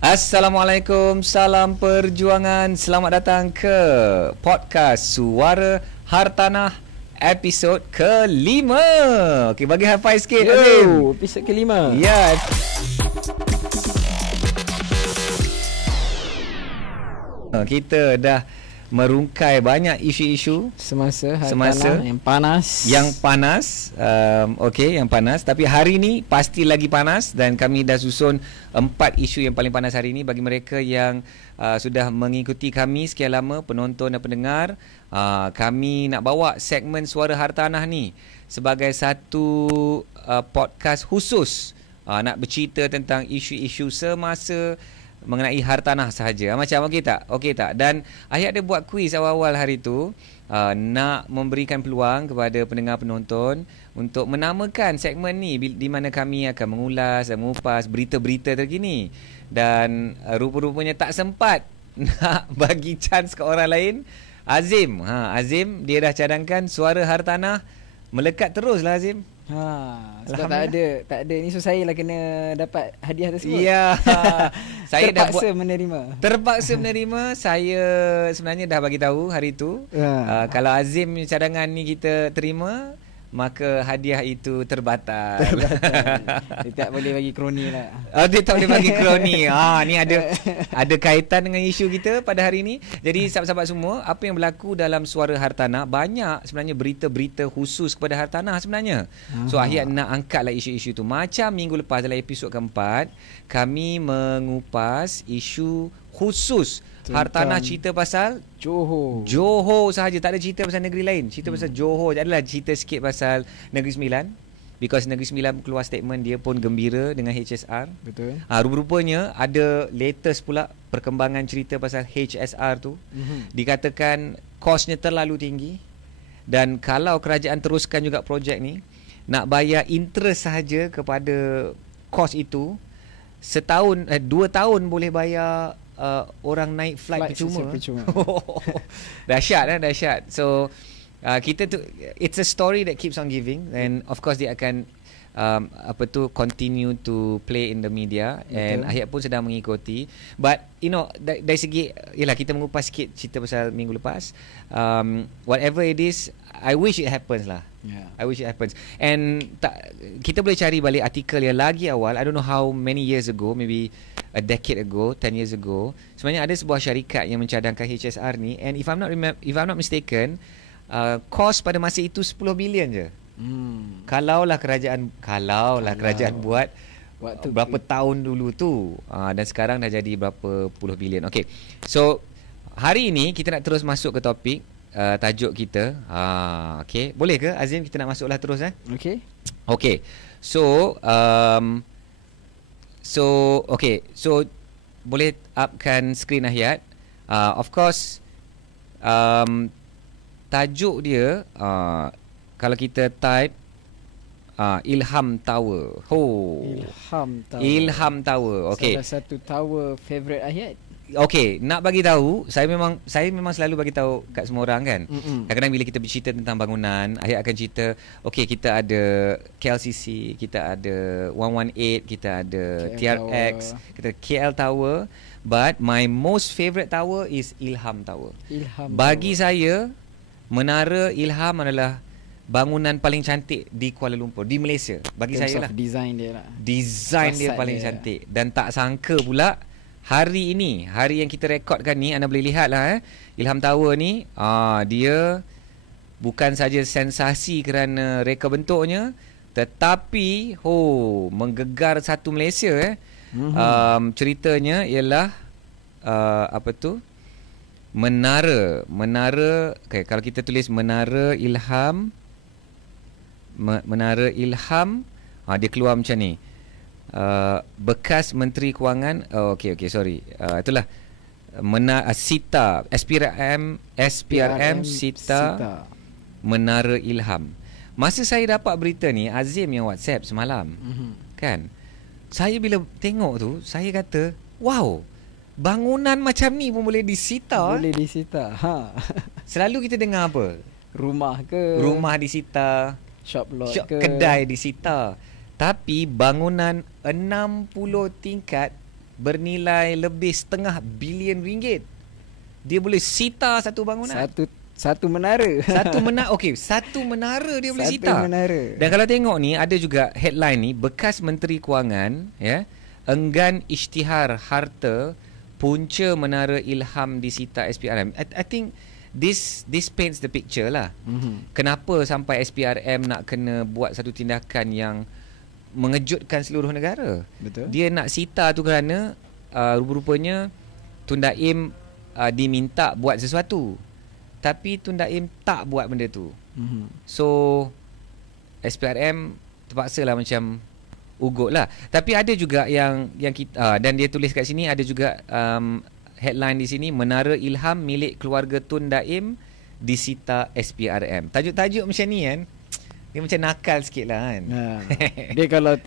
Assalamualaikum, salam perjuangan. Selamat datang ke podcast Suara Hartanah episod ke-5. Okey, bagi high five sikit. Yo, episod ke-5. Ya. Kita dah merungkai banyak isu-isu Semasa yang panas. Okey, yang panas. Tapi hari ni pasti lagi panas dan kami dah susun 4 isu yang paling panas hari ini bagi mereka yang sudah mengikuti kami sekian lama, penonton dan pendengar. Kami nak bawa segmen Suara Hartanah ni sebagai satu podcast khusus nak bercerita tentang isu-isu semasa mengenai hartanah sahaja. Macam okey tak? Okey tak? Dan Ayat ada buat kuis awal-awal hari tu, nak memberikan peluang kepada pendengar penonton untuk menamakan segmen ni di mana kami akan mengulas dan mengupas berita-berita terkini. Dan rupa-rupanya tak sempat nak bagi chance ke orang lain. Azim, Azim dia dah cadangkan Suara Hartanah melekat teruslah Azim. Sebab tak ada ni, so saya lah kena dapat hadiah tersebut. Ya. Saya terpaksa menerima. Saya sebenarnya dah bagi tahu hari tu. Kalau Azim cadangan ni kita terima, maka hadiah itu terbatal. Dia tak boleh bagi kroni lah. Dia tak boleh bagi kroni. Ni ada kaitan dengan isu kita pada hari ini. Jadi sahabat-sahabat semua, apa yang berlaku dalam Suara Hartanah, banyak sebenarnya berita-berita khusus kepada hartanah sebenarnya. So Ahyat nak angkatlah isu-isu tu. Macam minggu lepas dalam episod keempat, kami mengupas isu khusus hartanah, cerita pasal Johor sahaja, tak ada cerita pasal negeri lain. Cerita pasal Johor. Adalah cerita sikit pasal Negeri Sembilan, because Negeri Sembilan keluar statement dia pun gembira dengan HSR. Betul. Rupa-rupanya ada latest pula perkembangan cerita pasal HSR tu. Dikatakan kosnya terlalu tinggi, dan kalau kerajaan teruskan juga projek ni, nak bayar interest sahaja kepada kos itu, 2 tahun boleh bayar orang naik flight percuma. Dahsyat. So kita tu, it's a story that keeps on giving, and of course dia akan continue to play in the media. Betul. And Ahyat pun sedang mengikuti. But dari segi, yalah, kita mengupas sikit cerita pasal minggu lepas. Whatever it is, I wish it happens lah. I wish it happens. And kita boleh cari balik artikel yang lagi awal. I don't know how many years ago, maybe a decade ago, 10 years ago. Sebenarnya ada sebuah syarikat yang mencadangkan HSR ni, and if I'm not mistaken, cost pada masa itu 10 bilion je. Kalaulah kerajaan buat waktu berapa tahun dulu tu, dan sekarang dah jadi berapa puluh bilion. Okay, so hari ini kita nak terus masuk ke topik tajuk kita. Okay, boleh ke Azim kita nak masuklah terus Okay. So boleh upkan skrin Ahyat. Of course, tajuk dia, kalau kita type Ilham Tower. Ilham Tower. Okay. Salah satu tower favorite Ahyat. Okay, nak bagi tahu, saya memang selalu bagi tahu kat semua orang kan. Kadang-kadang bila kita bercerita tentang bangunan, Ahyat akan cerita, okay, kita ada KLCC, kita ada 118, kita ada TRX, kita ada KL Tower, but my most favourite tower is Ilham Tower. Bagi saya, Menara Ilham adalah bangunan paling cantik di Kuala Lumpur, di Malaysia. Bagi saya lah. Design dia lah. Design dia paling cantik. Dan tak sangka pula, hari yang kita rekodkan ni, anda boleh lihat lah Ilham Tower ni, dia bukan saja sensasi kerana reka bentuknya, tetapi menggegar satu Malaysia. Ceritanya ialah Menara, okay, kalau kita tulis Menara Ilham, dia keluar macam ni. Bekas Menteri Kewangan. Sorry. Itulah Sita, SPRM Sita Menara Ilham. Masa saya dapat berita ni, Azim yang WhatsApp semalam, kan, saya bila tengok tu, saya kata, wow, bangunan macam ni pun boleh disita. Selalu kita dengar apa? Rumah disita, shop kedai disita. Tapi bangunan 60 tingkat bernilai lebih setengah bilion ringgit. Dia boleh sita satu bangunan. Satu menara. Satu menara dia boleh Satu sita. menara. Dan kalau tengok ni, ada juga headline ni, bekas Menteri Kewangan enggan isytihar harta punca menara Ilham disita SPRM. I think this paints the picture lah. Kenapa sampai SPRM nak kena buat satu tindakan yang mengejutkan seluruh negara. Betul. Dia nak sita tu kerana rupa-rupanya Tun Daim diminta buat sesuatu, tapi Tun Daim tak buat benda tu. So SPRM terpaksalah macam ugut lah. Tapi ada juga yang kita dan dia tulis kat sini, ada juga headline di sini, menara Ilham milik keluarga Tun Daim disita SPRM. Tajuk-tajuk macam ni kan, dia macam nakal sikit lah kan. Dia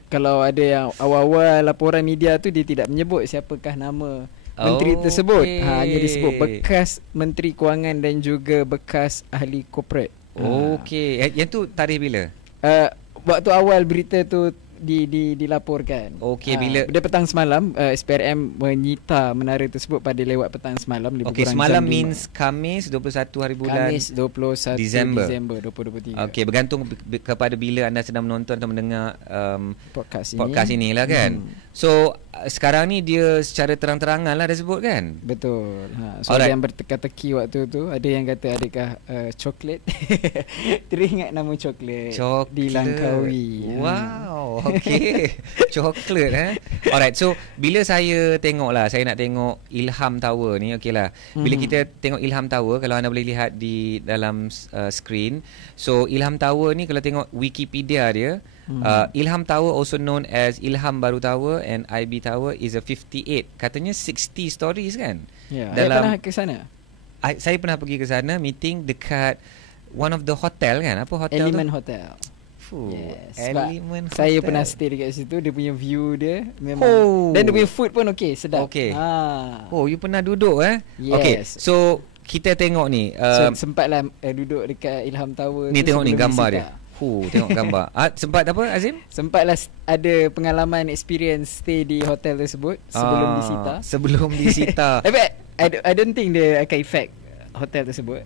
kalau ada yang awal-awal laporan media tu, dia tidak menyebut siapakah nama menteri tersebut. Hanya disebut bekas Menteri Kewangan dan juga bekas ahli korporat. Okey. Yang tu tarikh bila? Waktu awal berita tu dilaporkan. Okey, bila pada petang semalam SPRM menyita menara tersebut pada lewat petang semalam. Okey, semalam means Khamis 21 hari bulan Khamis 21 Disember 2023. Okey, bergantung kepada bila anda sedang menonton atau mendengar podcast ini lah kan. So sekarang ni dia secara terang-terangan lah dah sebut kan. Betul. So ada yang berteka-teki waktu tu. Ada yang kata adakah coklat. Teringat nama coklat dilangkaui. Wow. Okay. Coklat Alright, so bila saya tengok lah, saya nak tengok Ilham Tower ni. Okay lah, bila kita tengok Ilham Tower, kalau anda boleh lihat di dalam screen, so Ilham Tower ni kalau tengok Wikipedia dia, Ilham Tower, also known as Ilham Baru Tower and IB Tower, is a 58, katanya 60 stories kan. Dalam, pernah ke sana? Saya pernah pergi ke sana, meeting dekat one of the hotel kan. Apa hotel Element tu? Hotel. Yes, Element saya hotel. Pernah stay dekat situ. Dia punya view dia memang dan dia punya food pun okey, sedap. Okay. Oh, you pernah duduk Yes. Okay, so kita tengok ni, so, sempatlah duduk dekat Ilham Tower ni. Tengok ni gambar dia. Tengok gambar. Sempat apa Azim? Sempatlah ada pengalaman experience stay di hotel tersebut sebelum disita. Sebelum disita. Tapi I don't think dia akan affect hotel tersebut.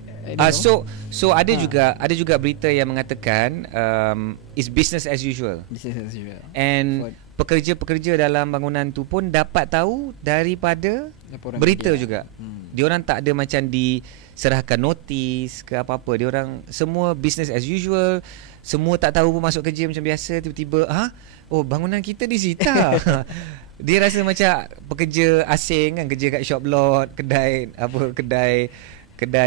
So ada juga berita yang mengatakan is business as usual. Business as usual. And pekerja-pekerja dalam bangunan tu pun dapat tahu daripada laporan berita media juga. Diorang tak ada macam diserahkan notis ke apa-apa. Diorang semua business as usual. Semua tak tahu pun, masuk kerja macam biasa, tiba-tiba bangunan kita disita. Dia rasa macam pekerja asing kan, kerja kat shop lot, kedai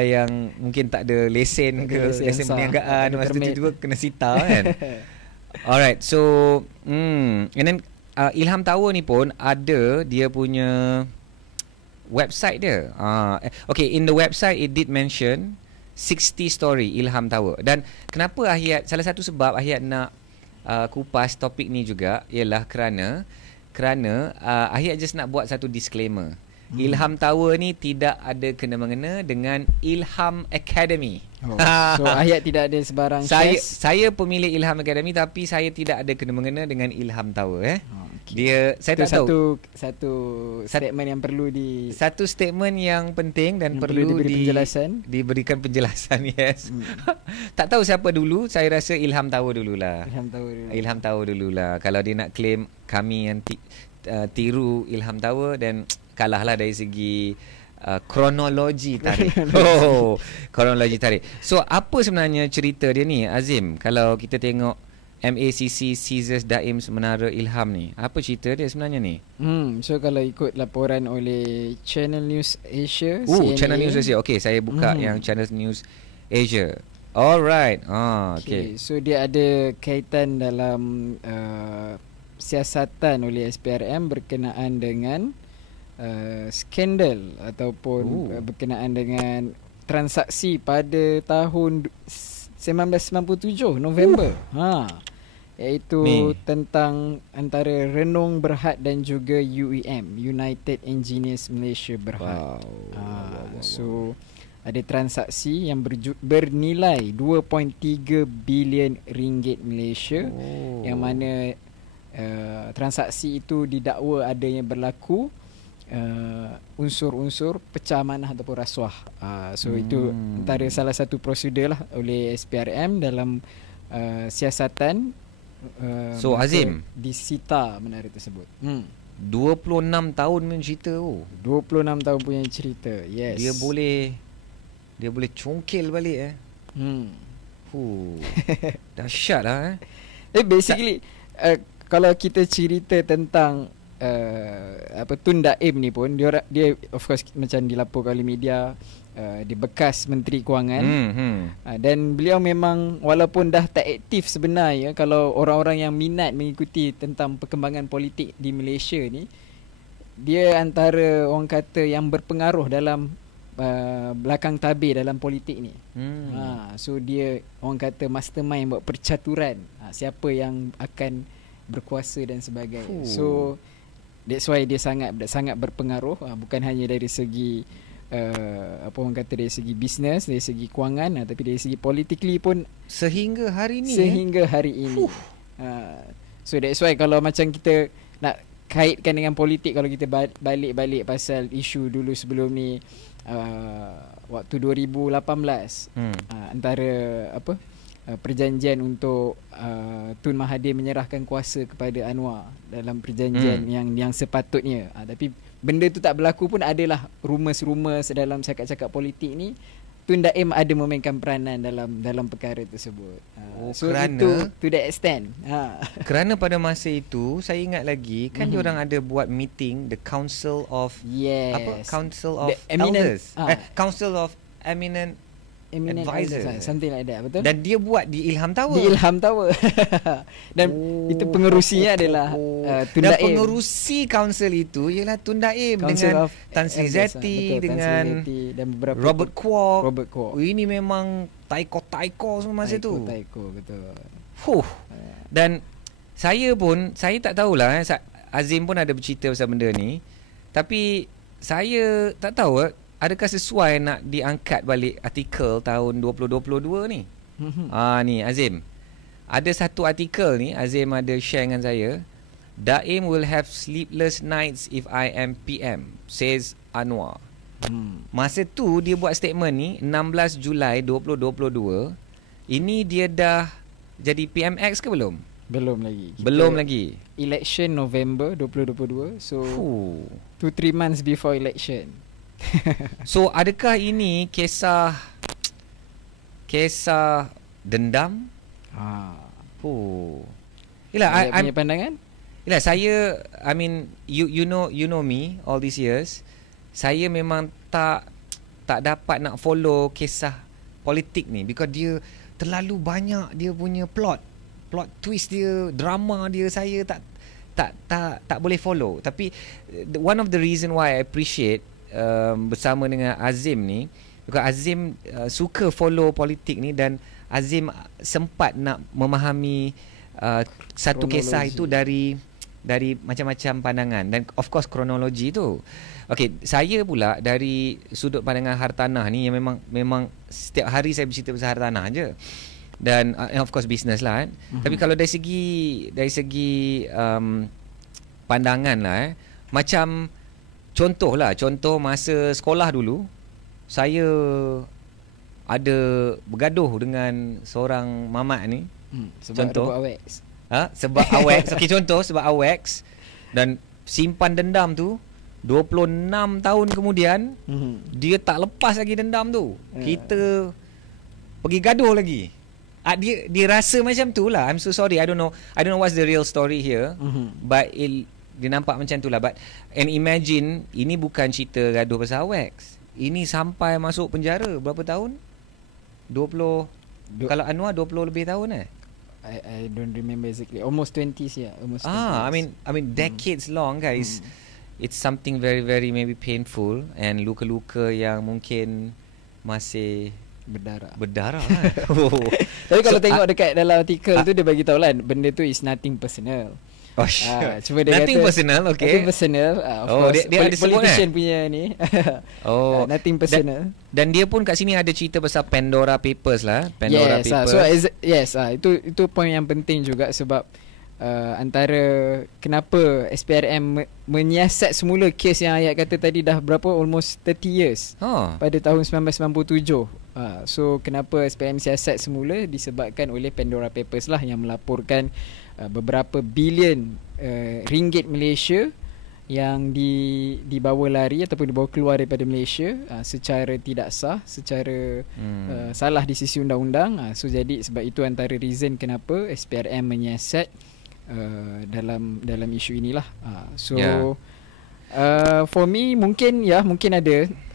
yang mungkin tak ada lesen ke, lesen perniagaan, masa tiba-tiba kena sita kan. Alright, so and then Ilham Tower ni pun ada dia punya website dia. Okay, in the website it did mention 60 story Ilham Tower. Dan kenapa Ahyat, salah satu sebab Ahyat nak kupas topik ni juga ialah kerana Ahyat just nak buat satu disclaimer. Ilham Tower ni tidak ada kena-mengena dengan Ilham Academy. So Ahyat tidak ada sebarang saya pemilik Ilham Academy, tapi saya tidak ada kena-mengena dengan Ilham Tower. Dia, saya tak tahu. Satu statement yang perlu satu statement yang penting dan yang perlu diberikan penjelasan. Yes. Tak tahu siapa dulu. Saya rasa Ilham Tower dululah. Ilham Tower dululah. Kalau dia nak claim kami yang tiru Ilham Tower, dan kalahlah dari segi kronologi tarikh. Kronologi tarikh. So apa sebenarnya cerita dia ni Azim? Kalau kita tengok MACC seizes Daim Menara Ilham ni, apa cerita dia sebenarnya ni? So kalau ikut laporan oleh Channel News Asia, Channel News Asia. Okay, saya buka yang Channel News Asia. Alright. Okay. So dia ada kaitan dalam siasatan oleh SPRM berkenaan dengan skandal ataupun berkenaan dengan transaksi pada tahun 1997 November. Iaitu tentang antara Renung Berhad dan juga UEM, United Engineers Malaysia Berhad. So ada transaksi yang bernilai 2.3 bilion ringgit Malaysia, yang mana transaksi itu didakwa adanya berlaku unsur-unsur pecah amanah ataupun rasuah. So itu antara salah satu prosedur lah oleh SPRM dalam siasatan. So Azim disita menara tersebut. 26 tahun punya cerita 26 tahun punya cerita. Yes. Dia boleh congkel balik Dahsyat lah Basically kalau kita cerita tentang Tun Daim ni pun dia of course macam dilaporkan oleh media, dia bekas Menteri Kewangan. Dan beliau memang walaupun dah tak aktif sebenarnya, kalau orang-orang yang minat mengikuti tentang perkembangan politik di Malaysia ni, dia antara orang kata yang berpengaruh dalam belakang tabir dalam politik ni. So dia orang kata mastermind buat percaturan siapa yang akan berkuasa dan sebagainya. So that's why dia sangat berpengaruh, bukan hanya dari segi orang kata dari segi bisnes, dari segi kewangan, tapi dari segi politically pun sehingga hari ini. So that's why kalau macam kita nak kaitkan dengan politik, kalau kita balik pasal isu dulu sebelum ni, waktu 2018 antara perjanjian untuk Tun Mahathir menyerahkan kuasa kepada Anwar dalam perjanjian yang sepatutnya, tapi benda tu tak berlaku pun adalah rumours dalam cakap-cakap politik ni. Tun Daim ada memainkan peranan dalam perkara tersebut. So kerana, itu to that extent. Kerana pada masa itu saya ingat lagi kan diorang ada buat meeting, the Council of Council of Elders, Council of Eminent Advisors, something like that, betul? Dan dia buat di Ilham Tower. Dan itu pengerusinya adalah Tun Daim. Dan pengerusi council itu ialah Tun Daim dengan Tan Sri Zeti, dengan dan beberapa Robert Kwok. Ini Ini memang taiko semua masa tu. Taiko betul. Dan saya tak tahulah Azim pun ada bercerita pasal benda ni. Tapi saya tak tahu adakah sesuai nak diangkat balik artikel tahun 2022 ni? Ni Azim. Ada satu artikel ni Azim ada share dengan saya. Daim will have sleepless nights if I am PM, says Anwar. Masa tu dia buat statement ni 16 Julai 2022. Ini dia dah jadi PMX ke belum? Belum lagi. Belum lagi. Election November 2022. So 2-3 months before election. So adakah ini kisah dendam? Yalah, punya pandangan? Yalah, saya you know me all these years. Saya memang tak dapat nak follow kisah politik ni because dia terlalu banyak dia punya plot twist dia, drama dia, saya tak boleh follow. Tapi one of the reason why I appreciate bersama dengan Azim ni, because Azim suka follow politik ni dan Azim sempat nak memahami satu kisah itu dari macam-macam pandangan dan of course kronologi tu. Okey, saya pula dari sudut pandangan hartanah ni yang memang setiap hari saya bercerita pasal hartanah je. Dan of course business lah kan. Tapi kalau dari segi pandangan lah macam contoh masa sekolah dulu saya ada bergaduh dengan seorang mamat ni. Sebab AWAX. Sebab AWAX. Okey, contoh sebab AWAX dan simpan dendam tu 26 tahun kemudian dia tak lepas lagi dendam tu. Kita pergi gaduh lagi. Dia rasa macam tu lah. I'm so sorry. I don't know what's the real story here. But dia nampak macam tu lah. And imagine, ini bukan cerita gaduh pasal AWAX. Ini sampai masuk penjara berapa tahun? 20 kalau Anwar 20 lebih tahun I don't remember exactly. Almost 20s ya. I mean decades long kan. It's something very very maybe painful and luka-luka yang mungkin masih berdarah kan. Tapi kalau tengok dekat dalam artikel tu dia bagi tahu lah benda tu is nothing personal. Cuma dia nothing kata personal, okay. Nothing personal. Of course, dia ada politician punya ni. Nothing personal. Dan dia pun kat sini ada cerita pasal Pandora Papers lah. Pandora Papers. Itu point yang penting juga sebab antara kenapa SPRM menyiasat semula kes yang ayat kata tadi dah berapa, almost 30 years pada tahun 1997. So kenapa SPRM siasat semula disebabkan oleh Pandora Papers lah yang melaporkan beberapa bilion ringgit Malaysia yang dibawa lari ataupun dibawa keluar daripada Malaysia secara tidak sah, secara salah di sisi undang-undang. So jadi sebab itu antara reason kenapa SPRM menyiasat dalam isu inilah. For me mungkin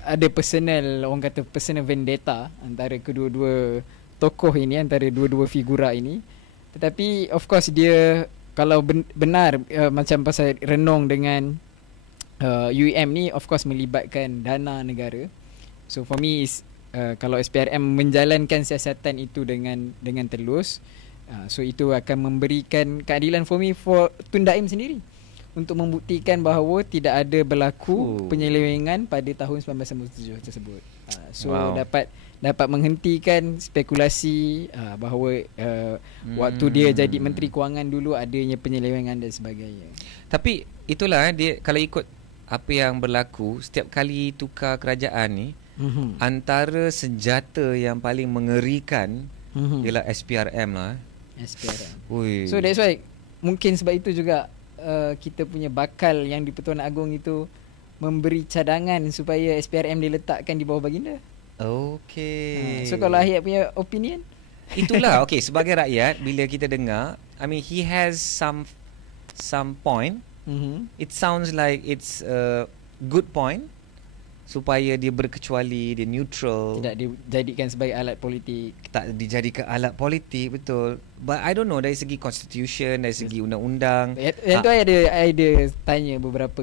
ada personal, orang kata personal vendetta antara kedua-dua tokoh ini, antara dua-dua figura ini. Tetapi of course dia kalau benar macam pasal renung dengan UEM ni, of course melibatkan dana negara. So for me is kalau SPRM menjalankan siasatan itu dengan telus, so itu akan memberikan keadilan for me, for Tun Daim sendiri, untuk membuktikan bahawa tidak ada berlaku penyelewengan pada tahun 1997 tersebut. So dapat menghentikan spekulasi bahawa waktu dia jadi Menteri Kewangan dulu adanya penyelewengan dan sebagainya. Tapi itulah dia, kalau ikut apa yang berlaku setiap kali tukar kerajaan ni, antara senjata yang paling mengerikan ialah SPRM lah. SPRM. Ui. So that's why mungkin sebab itu juga kita punya bakal yang di Pertuan Agong itu memberi cadangan supaya SPRM diletakkan di bawah baginda. Okay. So kalau Ahiyat punya opinion, itulah okay, sebagai rakyat bila kita dengar, I mean he has some point. It sounds like it's a good point supaya dia berkecuali, dia neutral, tidak dijadikan sebagai alat politik. Tak dijadikan alat politik, betul. But I don't know dari segi constitution, dari segi undang-undang. Yang tu ada tanya beberapa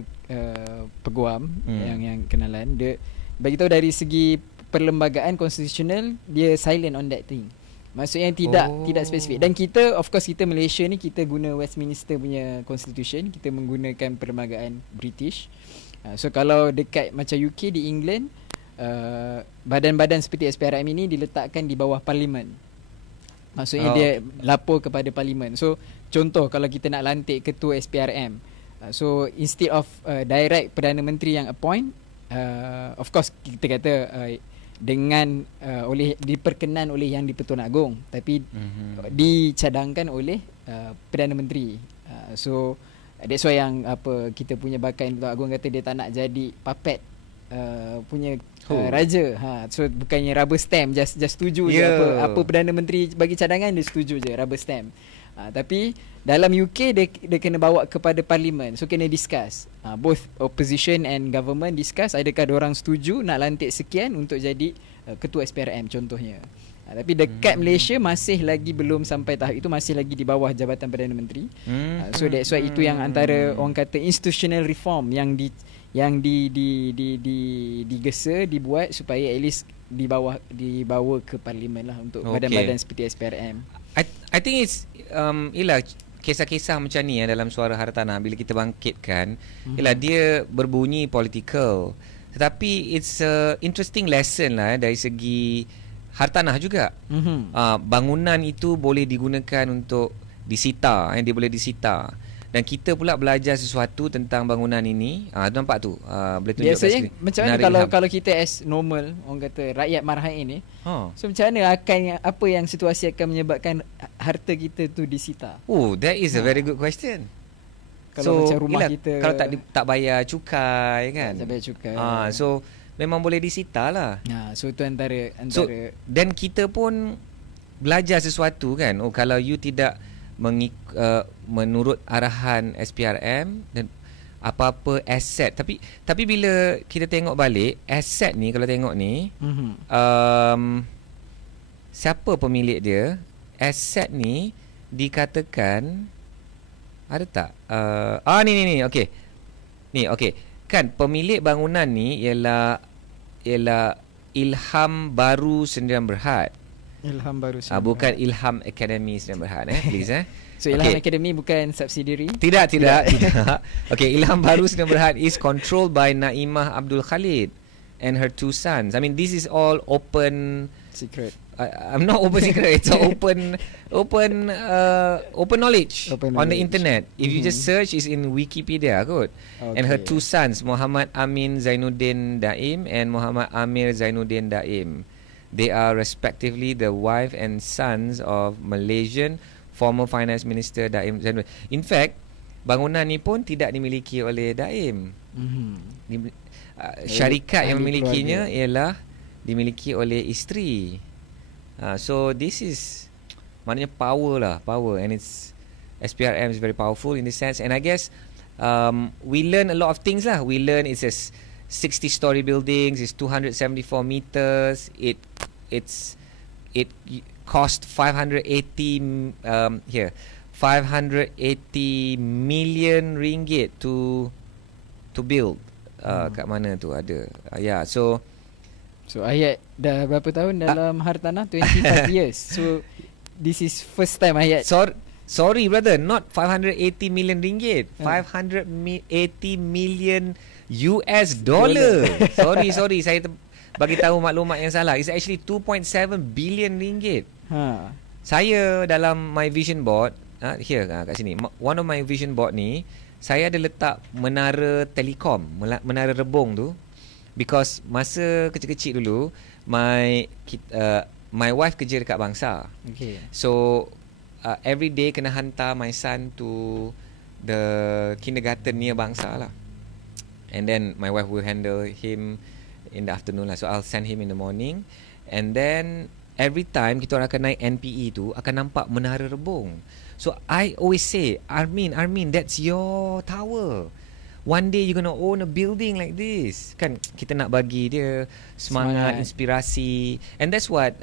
peguam yang kenalan, dia bagi tahu dari segi perlembagaan konstitusional dia silent on that thing. Maksudnya tidak spesifik. Dan kita, of course kita Malaysia ni kita guna Westminster punya constitution, kita menggunakan perlembagaan British. So kalau dekat macam UK, di England, badan-badan seperti SPRM ini diletakkan di bawah parlimen. Maksudnya dia lapor kepada parlimen. So contoh kalau kita nak lantik ketua SPRM, so instead of direct Perdana Menteri yang appoint, of course kita kata dengan diperkenan oleh Yang di-Pertuan Agong, tapi dicadangkan oleh Perdana Menteri. So that's why yang kita punya bakal Yang di-Pertuan Agong kata dia tak nak jadi puppet punya raja. So bukannya rubber stamp, just setuju je apa Perdana Menteri bagi cadangan, dia setuju je, rubber stamp. Tapi dalam UK dia kena bawa kepada parlimen. So kena discuss. Both opposition and government discuss adakah diorang setuju nak lantik sekian untuk jadi ketua SPRM contohnya. Tapi dekat Malaysia masih lagi belum sampai tahap itu, masih lagi di bawah Jabatan Perdana Menteri. So that's why itu yang antara orang kata institutional reform yang digesa, dibuat supaya at least dibawa ke parlimen lah untuk badan-badan seperti SPRM. I think it's ialah kisah-kisah macam ni dalam Suara Hartanah bila kita bangkitkan, ialah dia berbunyi political, tetapi it's a interesting lesson lah dari segi hartanah juga. Bangunan itu boleh digunakan untuk disita, dia boleh disita. Dan kita pula belajar sesuatu tentang bangunan ini. Nampak tu? Boleh tunjuk biasanya macam mana kalau kita as normal, orang kata rakyat marhain ni, so macam mana apa yang situasi akan menyebabkan harta kita tu disita? Oh, that is a very good question. Kalau macam rumah kita, kalau tak bayar cukai kan? Tak bayar cukai. So memang boleh disita lah. So itu antara dan kita pun belajar sesuatu kan. Kalau you tidak menurut arahan SPRM dan apa-apa aset, tapi bila kita tengok balik aset ni, kalau tengok ni siapa pemilik dia, aset ni dikatakan ada tak ni okey. Ni okey. Kan pemilik bangunan ni ialah Ilham Baru Sdn Bhd. Ilham Baru Sdn Bhd. Bukan Ilham Academy Sdn Bhd please So Ilham Academy bukan subsidiary? Tidak. Okay, Ilham Baru Sdn Bhd is controlled by Naimah Abdul Khalid and her two sons. I mean this is all open secret. I'm not open secret. It's open knowledge on the internet. If you just search, it's in Wikipedia kot. And her 2 sons, Muhammad Amin Zainuddin Daim and Muhammad Amir Zainuddin Daim. They are respectively the wife and sons of Malaysian former Finance Minister Daim Zainuddin. In fact, bangunan ni pun tidak dimiliki oleh Daim. Syarikat yang memilikinya ialah dimiliki oleh isteri. So this is maknanya power, and it's SPRM is very powerful in this sense. And I guess we learn a lot of things lah. We learn it's a 60-story buildings, it's 274 meters. It cost 580 million ringgit to build. Kat mana tu ada. So Ayat dah berapa tahun dalam hartanah? 25 years. So this is first time Ayat. Sorry brother, not 580 million ringgit. 580 million US dollar. Sorry saya bagi tahu maklumat yang salah. It's actually 2.7 billion ringgit. Saya dalam my vision board, here kat sini. One of my vision board ni, saya ada letak menara telekom, menara rebung tu. Because masa kecil-kecil dulu my wife kerja dekat Bangsa. So every day kena hantar my son to the kindergarten near Bangsa lah. And then my wife will handle him in the afternoon lah. So I'll send him in the morning. And then every time kita orang akan naik NPE tu, akan nampak menara rebung. So I always say, Armin, that's your tower. One day you're gonna own a building like this. Kan kita nak bagi dia semangat, inspirasi. And that's what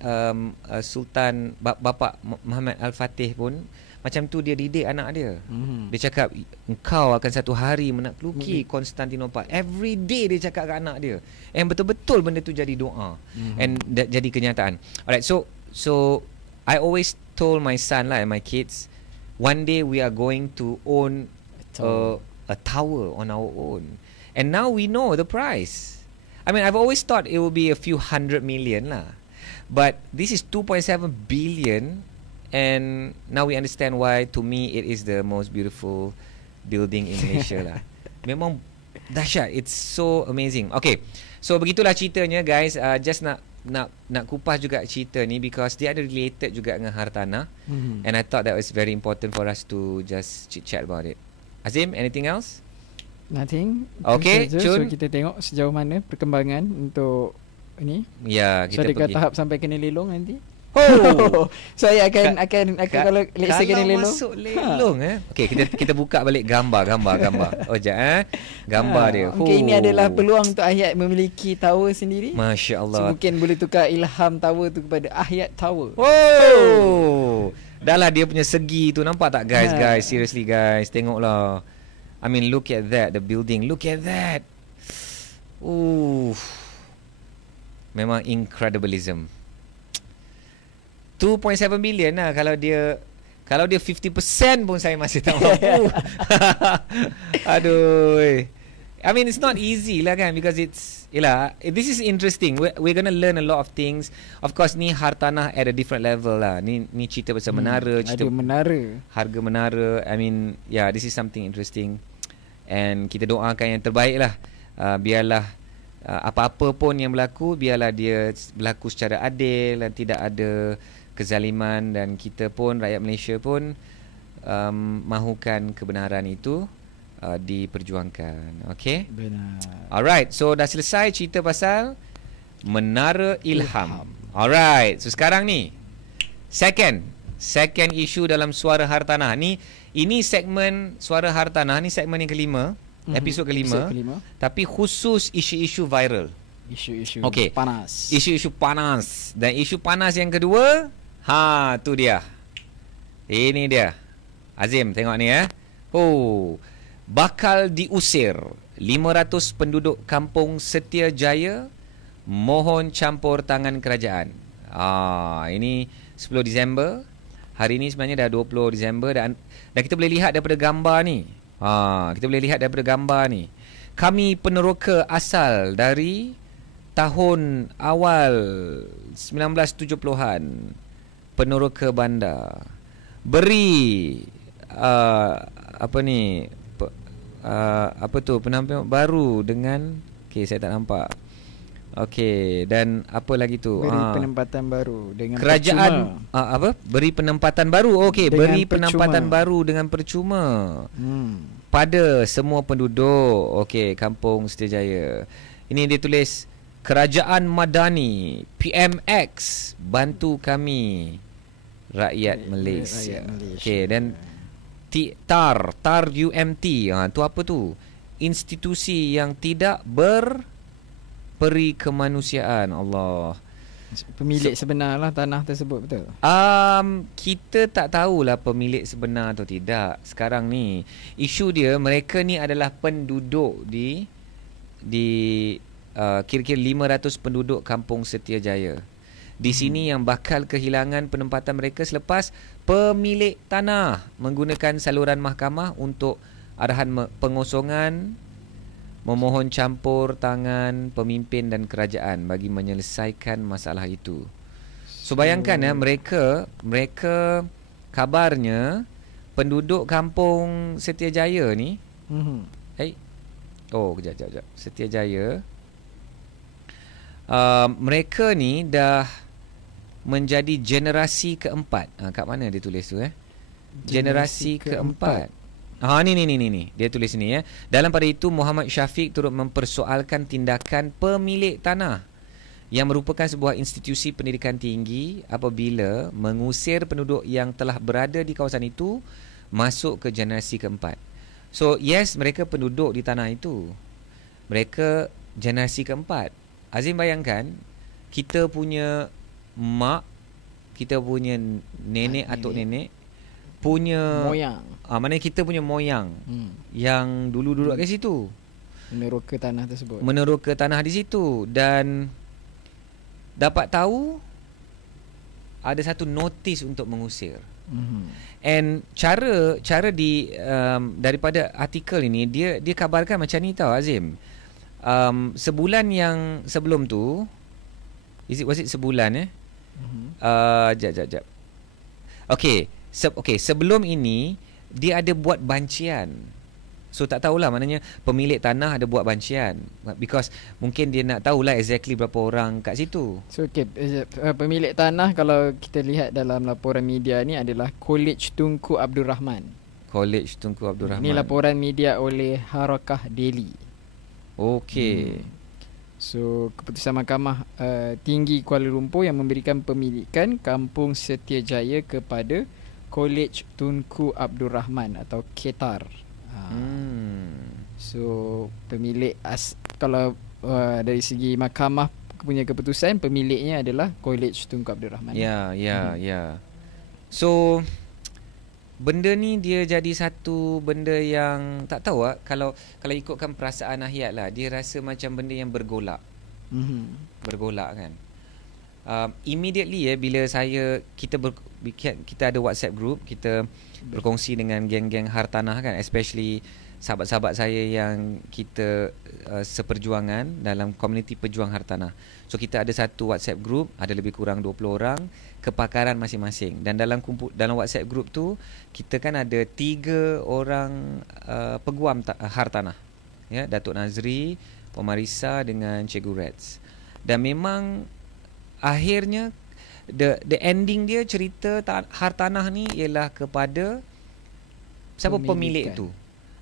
Sultan Bapa Muhammad Al-Fatih pun macam tu dia didik anak dia. Dia cakap engkau akan satu hari menakluki Konstantinopel. Every day dia cakap kat anak dia. And betul-betul benda tu jadi doa. And jadi kenyataan. Alright, so I always told my son lah and my kids, one day we are going to own a tower on our own. And now we know the price. I mean, I've always thought it will be a few 100 million lah. But this is 2.7 billion. And now we understand why, to me, it is the most beautiful building in Malaysia lah. Memang dahsyat. It's so amazing. Okay, so begitulah ceritanya guys. Just nak kupas juga cerita ni because dia ada related juga dengan hartanah. And I thought that was very important for us to just chit-chat about it. Azim, anything else? Nothing. Okay, so kita tengok sejauh mana perkembangan untuk ni. Ya, kita pergi. So dekat tahap sampai kena lelong nanti. Oh, so saya akan kalau let's say kena lelong. Masuk lelong Okay, kita buka balik gambar. Oh, jap gambar dia. Okay, ini adalah peluang untuk Ahyat memiliki tower sendiri. Masya-Allah. So mungkin boleh tukar Ilham Tower tu kepada Ahyat Tower. Oh. Dah lah dia punya segi tu, nampak tak guys? Seriously guys, tengoklah. I mean, look at that, the building. Look at that. Memang incredibilism. 2.7 billion lah. Kalau dia 50% pun saya masih tak mampu. Aduh. I mean, it's not easy lah kan, because this is interesting. We're gonna learn a lot of things. Of course, ni hartanah at a different level lah. Ni cerita pasal menara, cerita ada menara, harga menara. I mean, this is something interesting. And kita doakan yang terbaik lah. Biarlah apa-apa pun yang berlaku, biarlah dia berlaku secara adil dan tidak ada kezaliman. Dan kita pun, rakyat Malaysia pun mahukan kebenaran itu diperjuangkan. Okay? Benar. Alright, so dah selesai cerita pasal Menara Ilham. Alright, so sekarang ni second isu dalam Suara Hartanah. Ini segmen Suara Hartanah ni segmen yang kelima, episod kelima. Tapi khusus isu-isu viral. Isu-isu panas. Isu-isu panas. Dan isu panas yang kedua, tu dia. Ini dia. Azim, tengok ni bakal diusir 500 penduduk kampung Setiajaya mohon campur tangan kerajaan. Ini 10 Disember. Hari ni sebenarnya dah 20 Disember dan kita boleh lihat daripada gambar ni. Kami peneroka asal dari tahun awal 1970-an, peneroka bandar beri apa tu penampilan baru dengan saya tak nampak. Dan apa lagi tu? Beri penempatan baru dengan kerajaan percuma. Beri penempatan baru. Beri penempatan baru dengan percuma. Pada semua penduduk Kampung Setiajaya. Ini dia tulis Kerajaan Madani PMX bantu kami rakyat Malaysia. Dan TAR UMT tu apa tu? Institusi yang tidak berperi kemanusiaan. Allah. Pemilik sebenarlah tanah tersebut, betul? Kita tak tahulah pemilik sebenar atau tidak. Sekarang ni isu dia, mereka ni adalah penduduk di kira-kira 500 penduduk Kampung Setiajaya. Di sini yang bakal kehilangan penempatan mereka selepas pemilik tanah menggunakan saluran mahkamah untuk arahan pengosongan, memohon campur tangan pemimpin dan kerajaan bagi menyelesaikan masalah itu. So bayangkan mereka kabarnya penduduk Kampung Setiajaya ni kejap. Setiajaya mereka ni dah menjadi generasi keempat. Kat mana dia tulis tu Generasi keempat. Ni dia tulis ni Dalam pada itu Muhammad Syafiq turut mempersoalkan tindakan pemilik tanah yang merupakan sebuah institusi pendidikan tinggi apabila mengusir penduduk yang telah berada di kawasan itu masuk ke generasi keempat. So yes, mereka penduduk di tanah itu, mereka generasi keempat. Azim bayangkan, kita punya mak, kita punya nenek atuk nenek punya moyang. Maknanya kita punya moyang yang dulu duduk kat situ, meneroka tanah tersebut. Meneroka tanah di situ, dan dapat tahu ada satu notis untuk mengusir. And cara di daripada artikel ini, dia kabarkan macam ni tau Azim. Sebulan yang sebelum tu, was it sebulan jap. Sebelum ini dia ada buat bancian. So tak tahulah, maknanya pemilik tanah ada buat bancian, because mungkin dia nak tahulah exactly berapa orang kat situ. So pemilik tanah, kalau kita lihat dalam laporan media ni, adalah College Tunku Abdul Rahman. Ini laporan media oleh Harakah Daily. So keputusan Mahkamah Tinggi Kuala Lumpur yang memberikan pemilikan Kampung Setiajaya kepada College Tunku Abdul Rahman atau KETAR. So pemilik kalau dari segi mahkamah punya keputusan, pemiliknya adalah College Tunku Abdul Rahman. Ya. So benda ni dia jadi satu benda yang tak tahu kalau ikutkan perasaan Ahyat lah, dia rasa macam benda yang bergolak. Bergolak kan. Immediately bila kita ada WhatsApp group, kita berkongsi dengan geng-geng hartanah kan, especially sahabat-sahabat saya yang kita seperjuangan dalam komuniti pejuang hartanah. So kita ada satu WhatsApp group, ada lebih kurang 20 orang, kepakaran masing-masing. Dan dalam WhatsApp group tu, kita kan ada 3 orang peguam hartanah. Datuk Nazri, Pemarisa dengan Cikgu Reds. Dan memang akhirnya the ending dia, cerita hartanah ni ialah kepada siapa pemilik tu.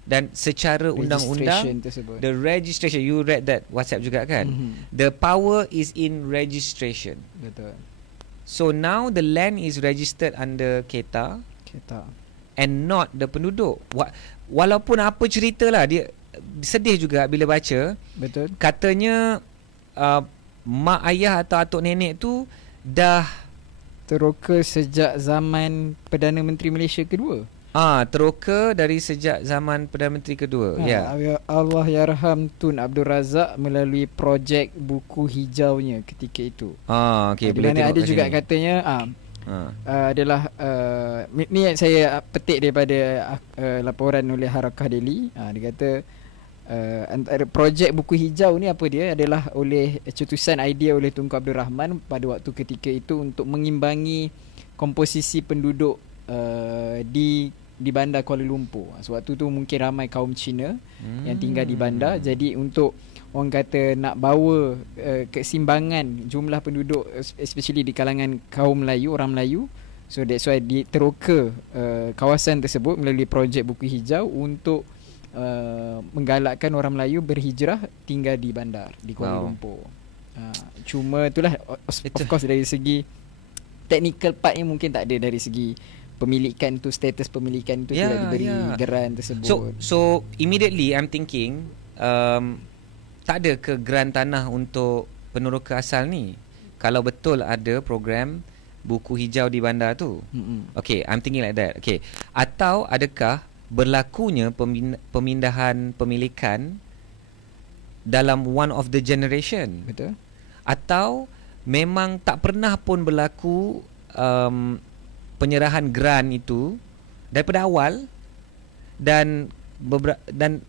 Dan secara undang-undang, the registration, you read that WhatsApp juga kan? The power is in registration. Betul. So now the land is registered under KETA and not the penduduk. Walaupun apa ceritalah, dia sedih juga bila baca. Betul. Katanya mak ayah atau atuk nenek tu dah teroka sejak zaman Perdana Menteri Malaysia kedua. Teroka dari sejak zaman Perdana Menteri kedua. Allahyarham Tun Abdul Razak melalui projek buku hijaunya ketika itu. Di mana ada juga katanya adalah ni yang saya petik daripada laporan oleh Harakah Daily. Dia kata antara projek buku hijau ni apa dia adalah oleh cetusan idea oleh Tunku Abdul Rahman pada waktu ketika itu untuk mengimbangi komposisi penduduk di bandar Kuala Lumpur. Sewaktu tu mungkin ramai kaum Cina yang tinggal di bandar. Jadi untuk orang kata nak bawa keseimbangan jumlah penduduk, especially di kalangan kaum Melayu, orang Melayu, so that's why diteroka kawasan tersebut melalui projek buku hijau untuk menggalakkan orang Melayu berhijrah tinggal di bandar di Kuala Lumpur. Cuma itulah of course dari segi technical part ni mungkin tak ada, dari segi pemilikan tu, status pemilikan tu tidak diberi geran tersebut. So immediately I'm thinking tak ada ke geran tanah untuk peneroka asal ni kalau betul ada program buku hijau di bandar tu. Okay, I'm thinking like that. Okay, atau adakah berlakunya pemindahan pemilikan dalam one of the generation? Betul. Atau memang tak pernah pun berlaku penyerahan geran itu daripada awal, dan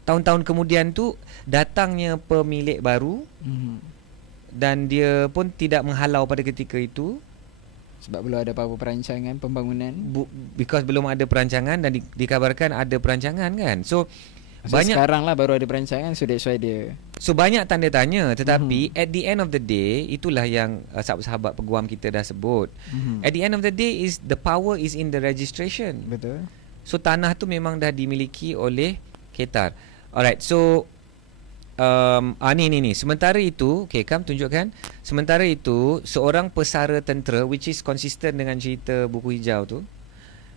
tahun-tahun kemudian tu datangnya pemilik baru dan dia pun tidak menghalau pada ketika itu sebab belum ada apa-apa perancangan pembangunan, because belum ada perancangan, dan dikabarkan ada perancangan kan. So banyak sekarang lah baru ada perancangan, so that's why dia, so banyak tanda tanya. Tetapi at the end of the day, itulah yang sahabat-sahabat peguam kita dah sebut. At the end of the day is the power is in the registration. Betul. So tanah tu memang dah dimiliki oleh Ketar. Alright, so ni sementara itu, okay, Kam tunjukkan. Sementara itu seorang pesara tentera, which is consistent dengan cerita buku hijau tu,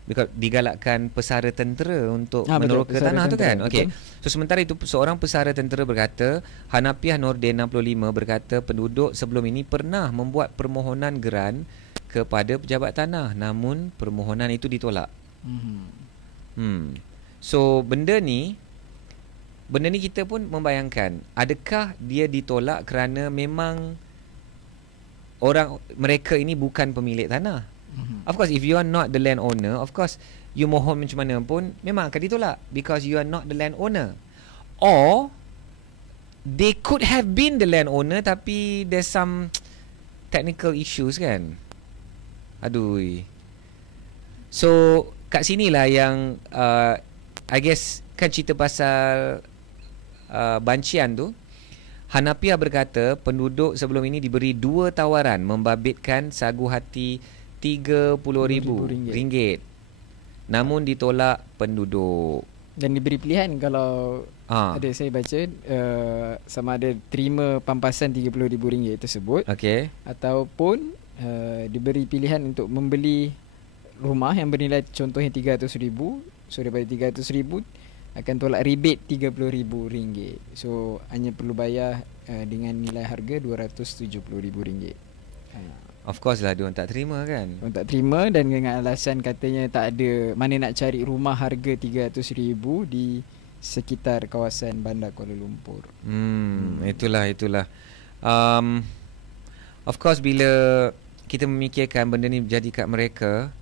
because digalakkan pesara tentera untuk meneroka tanah tu kan. Okay. So sementara itu seorang pesara tentera berkata, Hanafiah Nordin 65 berkata penduduk sebelum ini pernah membuat permohonan geran kepada pejabat tanah, namun permohonan itu ditolak. So benda ni kita pun membayangkan, adakah dia ditolak kerana memang mereka ini bukan pemilik tanah? Of course, if you are not the landowner, of course you mohon macam mana pun memang akan ditolak because you are not the landowner. Or they could have been the landowner tapi there's some technical issues kan. Aduh. So kat sinilah yang I guess kan cerita pasal bancian tu. Hanafiah berkata penduduk sebelum ini diberi 2 tawaran membabitkan sagu hati RM30,000, namun ditolak penduduk. Dan diberi pilihan kalau ada saya baca sama ada terima pampasan RM30,000 tersebut, ataupun diberi pilihan untuk membeli rumah yang bernilai contohnya RM300,000. So daripada RM300,000 akan tolak rebate RM30,000. So hanya perlu bayar dengan nilai harga RM270,000. Of course lah diorang tak terima kan. Diorang tak terima dan dengan alasan katanya tak ada mana nak cari rumah harga RM300,000 di sekitar kawasan bandar Kuala Lumpur. Itulah. Of course bila kita memikirkan benda ni berjadi kat mereka,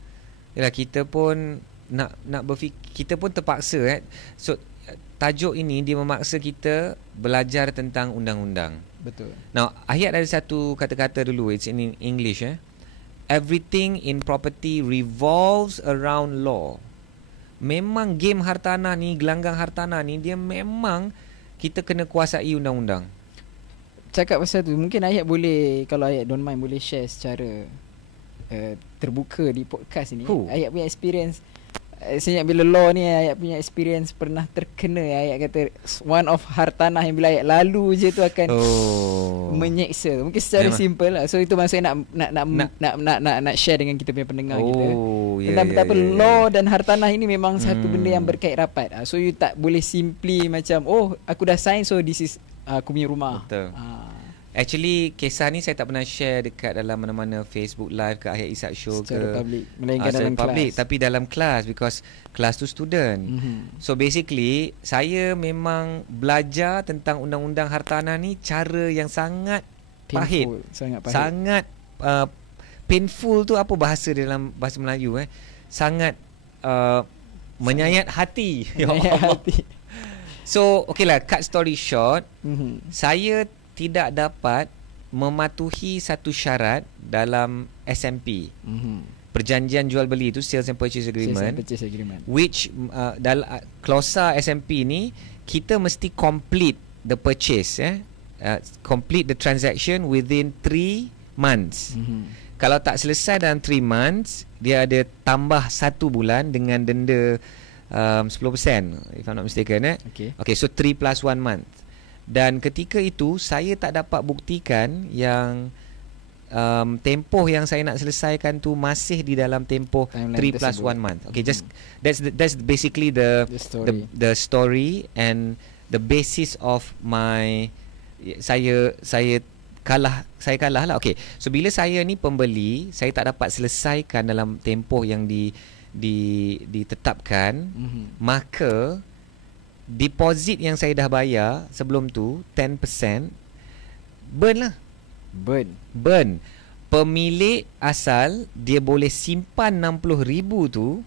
yalah kita pun nak berfikir, kita pun terpaksa so tajuk ini dia memaksa kita belajar tentang undang-undang. Betul. Now ayat ada satu kata-kata dulu, it's in English. Everything in property revolves around law. Memang game hartanah ni, gelanggang hartanah ni, dia memang kita kena kuasai undang-undang. Cakap pasal tu, mungkin ayat boleh, kalau ayat don't mind, boleh share secara terbuka di podcast ni. Ayat punya experience. Saya ingat bila law ni, ayat punya experience pernah terkena. Ayat kata one of hartanah yang bila ayat lalu je tu akan menyeksa. Mungkin secara simple lah. So itu maksudnya nak share dengan kita punya pendengar kita. Tentang betapa law dan hartanah ini memang satu benda yang berkait rapat. So you tak boleh simply macam aku dah sign so this is aku punya rumah. Betul. Actually kisah ni saya tak pernah share dekat dalam mana-mana Facebook live ke Ayat Isak Show secara public, melainkan dalam public, kelas. tapi dalam kelas because kelas tu student. So basically saya memang belajar tentang undang-undang hartanah ni cara yang sangat pahit. Sangat painful tu apa bahasa dalam bahasa Melayu Sangat menyayat hati. Menyayat hati. So okay lah, cut story short, saya tidak dapat mematuhi satu syarat dalam SMP. Perjanjian jual beli itu, Sales and Purchase Agreement, which dalam klausa SMP ni kita mesti complete the purchase, complete the transaction within 3 months. Kalau tak selesai dalam 3 months, dia ada tambah 1 bulan dengan denda 10%, if I'm not mistaken. Okay, so 3 plus 1 month. Dan ketika itu saya tak dapat buktikan yang tempoh yang saya nak selesaikan tu masih di dalam tempoh 3 plus 1 month. Okay, just that's basically the story and the basis of my saya kalah lah. Okay, so bila saya ni pembeli, saya tak dapat selesaikan dalam tempoh yang ditetapkan, maka deposit yang saya dah bayar sebelum tu 10% burn lah. Burn. Pemilik asal dia boleh simpan 60,000 tu,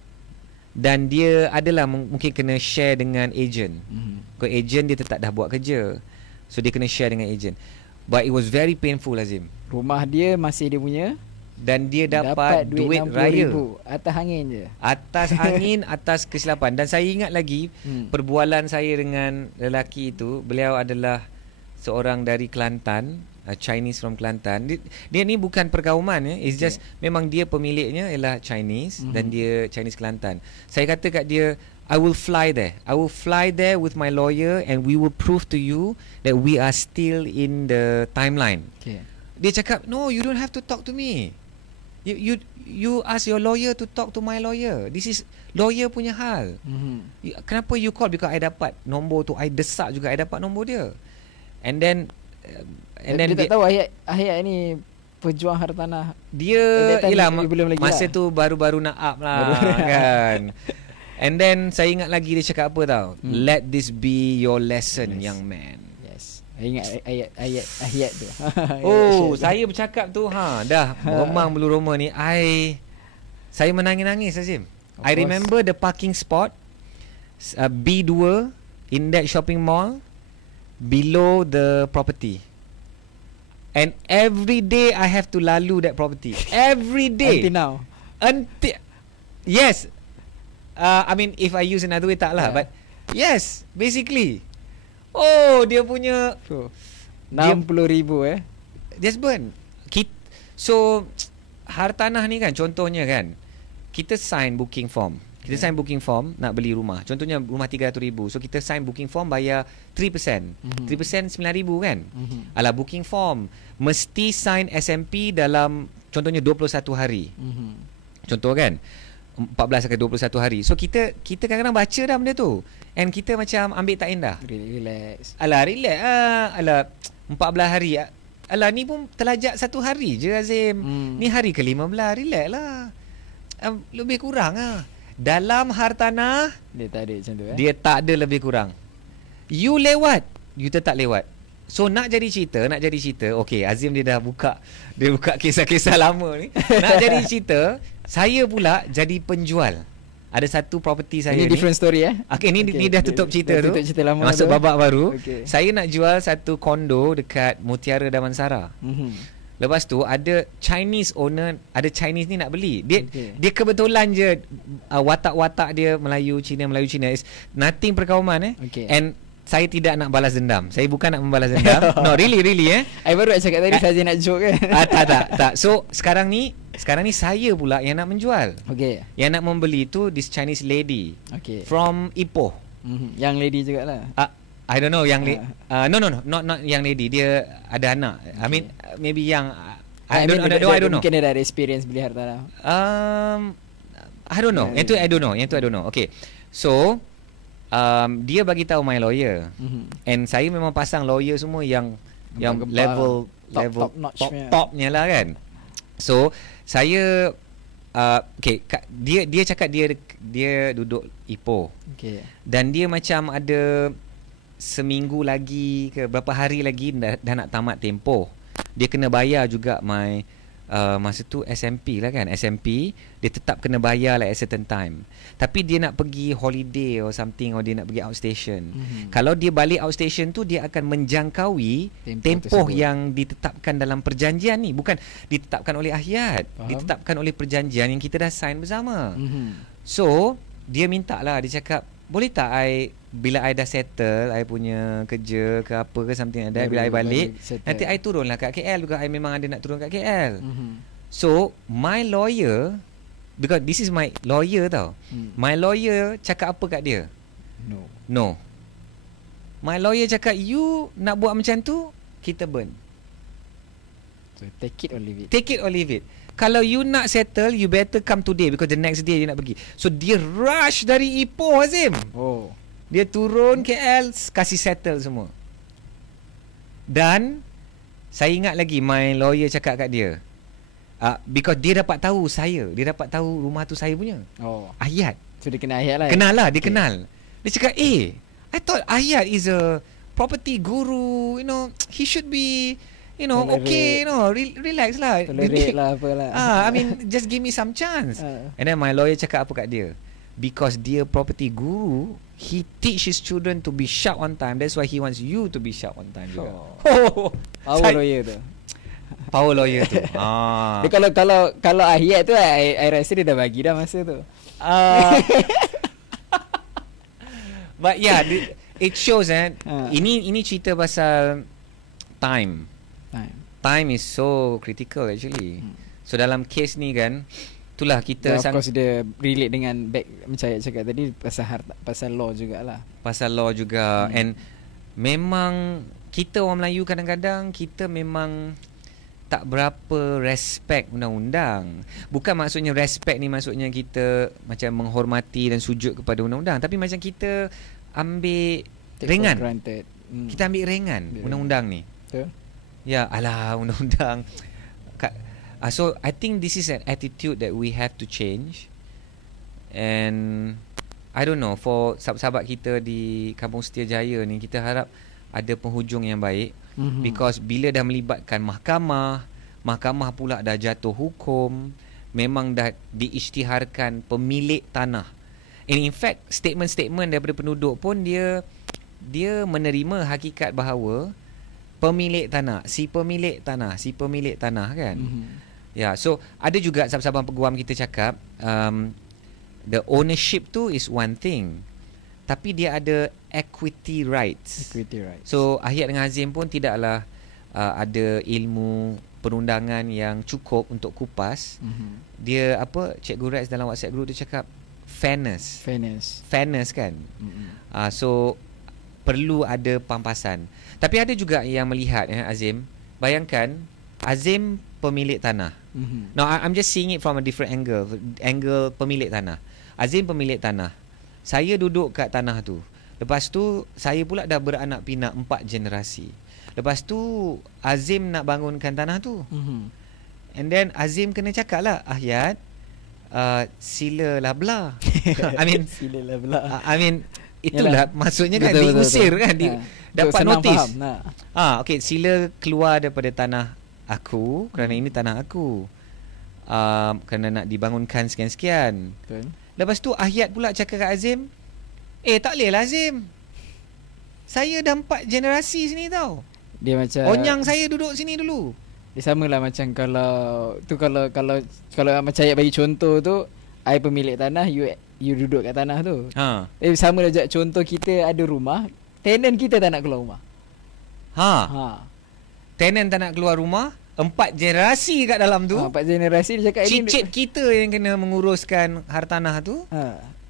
dan dia adalah mungkin kena share dengan agent. Kalau agent dia tetap dah buat kerja, so dia kena share dengan agent. But it was very painful, Azim. Rumah dia masih dia punya, dan dia dapat duit raya atas angin je. Atas angin, atas kesilapan. Dan saya ingat lagi perbualan saya dengan lelaki itu. Beliau adalah seorang dari Kelantan, Chinese from Kelantan. Dia ni bukan perkauman, it's just memang dia pemiliknya ialah Chinese, dan dia Chinese Kelantan. Saya kata kat dia, I will fly there with my lawyer, and we will prove to you that we are still in the timeline. Dia cakap, no, you don't have to talk to me. You ask your lawyer to talk to my lawyer. This is lawyer punya hal. Kenapa you call? Because I dapat nombor tu, I desak juga, I dapat nombor dia. And then dia tak tahu ayat ni pejuang hartanah. Dia masa tu baru-baru nak up lah kan. And then saya ingat lagi dia cakap apa tau, let this be your lesson, young man. Ingat ayat tu. Saya bercakap tu dah meremang bulu roma ni. Saya menangis-nangis, Azim. I remember the parking spot, B2 in that shopping mall, below the property. And every day I have to lalu that property. Every day. Until now. Yes. I mean, if I use another way tak lah. But yes, basically. Dia punya 60,000 just burn. So hartanah ni kan, contohnya kan, kita sign booking form. Kita sign booking form nak beli rumah. Contohnya rumah 300,000. So kita sign booking form bayar 3%. 3% 9,000 kan. Alah, booking form mesti sign SMP dalam contohnya 21 hari. Contoh kan, 14 ke 21 hari. So kita kadang-kadang baca dah benda tu, and kita macam ambil tak indah. Relax. Alah, relax alah 14 hari. Alah, ni pun terlajak 1 hari je, Azim. Ni hari ke-15. Relax lah. Lebih kurang lah. Dalam hartanah dia tak ada macam tu. Dia tak ada lebih kurang. You lewat, you tetap lewat. So nak jadi cerita, okay, Azim dia dah buka kisah-kisah lama ni. Nak jadi cerita, saya pula jadi penjual. Ada satu property saya ni. Ini different story Okay, ni dah tutup cerita tu. Tutup cerita lama. Masuk babak baru. Saya nak jual satu kondo dekat Mutiara Damansara. Lepas tu ada Chinese owner, ada Chinese ni nak beli. Dia kebetulan je watak-watak dia Melayu Cina. It's nothing perkauman And saya tidak nak balas dendam. Saya bukan nak membalas dendam. No, really I baru nak cakap tadi saja nak joke kan. Tak. So sekarang ni saya pula yang nak menjual. Yang nak membeli tu this Chinese lady. From Ipoh. Yang lady jugalah. I don't know, yang no, not yang lady. Dia ada anak. I mean maybe yang I don't know. Mungkin dia ada experience beli hartanah. I don't know. Yang tu I don't know. Okay. So dia bagi tahu my lawyer. And saya memang pasang lawyer semua yang level topnya lah kan. So saya dia cakap dia duduk Ipoh. Dan dia macam ada seminggu lagi ke berapa hari lagi dah nak tamat tempoh. Dia kena bayar juga my masa tu SMP lah kan, SMP dia tetap kena bayar like a certain time. Tapi dia nak pergi holiday or something, or dia nak pergi outstation, kalau dia balik outstation tu, dia akan menjangkaui tempoh yang ditetapkan dalam perjanjian ni. Bukan ditetapkan oleh Ahyat, ditetapkan oleh perjanjian yang kita dah sign bersama. So dia minta lah, dia cakap, boleh tak bila I dah settle, I punya kerja ke apa ke something like that, bila I balik, nanti I turun lah kat KL, because I memang ada nak turun kat KL. So my lawyer, because this is my lawyer tau, my lawyer cakap apa kat dia? No. My lawyer cakap, you nak buat macam tu, kita burn. So take it or leave it. Take it or leave it. Kalau you nak settle, you better come today, because the next day dia nak pergi. So dia rush dari Ipoh, Azim. Dia turun KL, kasih settle semua. Dan saya ingat lagi my lawyer cakap kat dia, because dia dapat tahu dia dapat tahu rumah tu saya punya. Ahyat. So dia kenal Ahyat lah. Kenal lah, dia kenal. Dia cakap, I thought Ahyat is a property guru, he should be, okay, relax lah. Tolerate lah apalah. I mean, just give me some chance. And then my lawyer cakap apa kat dia? Because dia property guru, he teach his children to be sharp on time. That's why he wants you to be sharp on time juga. Power lawyer tu. Power lawyer tu. Dia kalau Ahyat tu, I rasa dia dah bagi dah masa tu. But yeah, it shows ini cerita pasal time. Time is so critical actually. So dalam case ni kan, itulah kita of course dia relate dengan back macam saya cakap tadi, pasal law jugalah. Pasal law juga. And memang kita orang Melayu kadang-kadang kita memang tak berapa respect undang-undang. Bukan maksudnya respect ni maksudnya kita macam menghormati dan sujud kepada undang-undang, tapi macam kita ambil ringan. Kita ambil ringan undang-undang ni. Betul. Ya, alah undang-undang. So I think this is an attitude that we have to change. And I don't know, for sahabat-sahabat kita di Kampung Setia Jaya ni, kita harap ada penghujung yang baik. Because bila dah melibatkan mahkamah pula dah jatuh hukum, memang dah diisytiharkan pemilik tanah. And in fact, statement-statement daripada penduduk pun dia menerima hakikat bahawa pemilik tanah, si pemilik tanah kan. Ya, so ada juga sahabat-sahabat peguam kita cakap, the ownership tu is one thing, tapi dia ada equity rights. So Ahyat dengan Azim pun tidaklah ada ilmu perundangan yang cukup untuk kupas. Dia Cikgu Rex dalam WhatsApp group dia cakap fairness kan. So perlu ada pampasan. Tapi ada juga yang melihat Azim, bayangkan Azim pemilik tanah. Now I'm just seeing it from a different angle pemilik tanah. Azim pemilik tanah, saya duduk kat tanah tu. Lepas tu saya pula dah beranak pinak 4 generasi. Lepas tu Azim nak bangunkan tanah tu. And then Azim kena cakap lah, Ahyat, silalah belah. Silalah belah. Itulah maksudnya kan, diusir kan, dapat notis. Okay, sila keluar daripada tanah aku kerana ini tanah aku, kerana nak dibangunkan sekian-sekian. Lepas tu Ahyat pula cakap kat Azim, tak boleh lah Azim, saya dah 4 generasi sini tau. Dia macam onyang saya duduk sini dulu. Dia samalah macam kalau macam Ayat bagi contoh tu, I pemilik tanah, you duduk kat tanah tu. Sama lah contoh kita ada rumah, tenant kita tak nak keluar rumah. Tenant tak nak keluar rumah, 4 generasi kat dalam tu. 4 generasi dia cakap ini cicit kita yang kena menguruskan hartanah tu.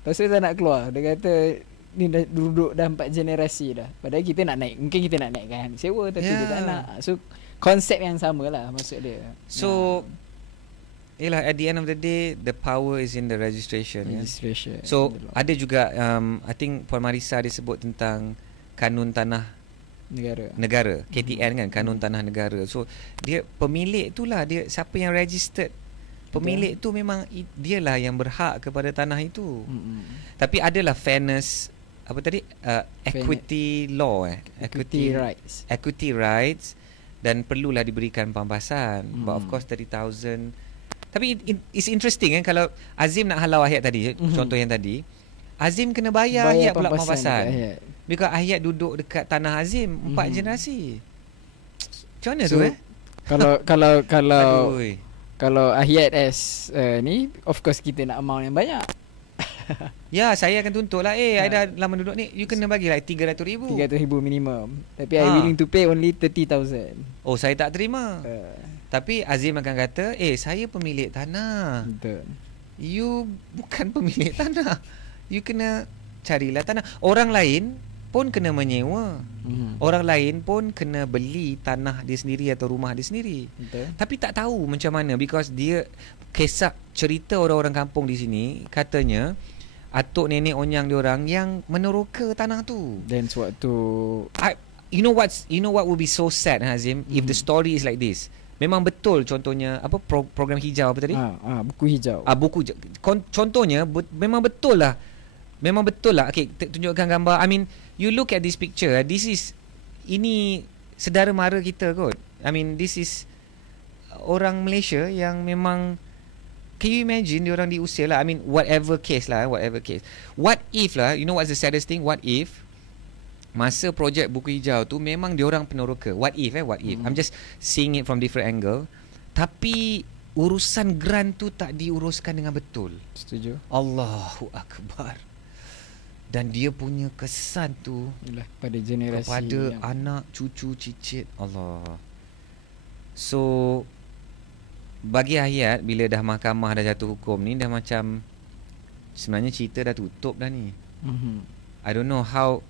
Lepas tu tak nak keluar. Dia kata ni dah duduk dah 4 generasi dah. Padahal kita nak naik, mungkin kita nak naikkan sewa, tapi dia tak nak. So konsep yang sama lah maksud dia. So yelah, at the end of the day, the power is in the registration. So ada juga I think Puan Marisa dia sebut tentang kanun tanah negara, KTN kan, kanun tanah negara. So dia pemilik itulah, dia siapa yang registered pemilik tu memang dialah yang berhak kepada tanah itu. Tapi adalah fairness, equity law, equity rights. dan perlulah diberikan pampasan. But of course 30,000. Tapi it's interesting kan, kalau Azim nak halau Ahyat tadi, contoh yang tadi, Azim kena bayar Ahyat pula pampasan. Because Ahyat duduk dekat tanah Azim 4 generasi. Macam mana tu Kalau Ahyat as ni, of course kita nak amount yang banyak. Ya, saya akan tuntut lah. I dah lama duduk ni, you kena bagi like 300,000. 300,000 minimum. Tapi I willing to pay only 30,000. Oh, saya tak terima. Tapi Azim akan kata, saya pemilik tanah. Betul. You bukan pemilik tanah. You kena carilah tanah. Orang lain pun kena menyewa. Orang lain pun kena beli tanah dia sendiri atau rumah dia sendiri. Betul. Tapi tak tahu macam mana, because dia kisah cerita orang-orang kampung di sini, katanya atuk nenek onyang diorang yang meneroka tanah tu. Dan sewaktu you know what would be so sad, Hazim, if the story is like this. Memang betul, contohnya apa program hijau apa tadi? Buku hijau. Contohnya memang betul lah. Okay, tunjukkan gambar. I mean, you look at this picture. Ini saudara mara kita kot. I mean, this is orang Malaysia yang memang, can you imagine diorang diusir lah. I mean, whatever case. What if lah, you know what's the saddest thing? What if masa projek buku hijau tu memang diorang peneroka. What if. I'm just seeing it from different angle. Tapi urusan grant tu tak diuruskan dengan betul. Setuju. Allahu Akbar. Dan dia punya kesan tu pada generasi kepada anak, cucu, cicit. Allah. So bagi Ahyat, bila dah mahkamah dah jatuh hukum ni, dah macam sebenarnya cerita dah tutup dah ni. I don't know how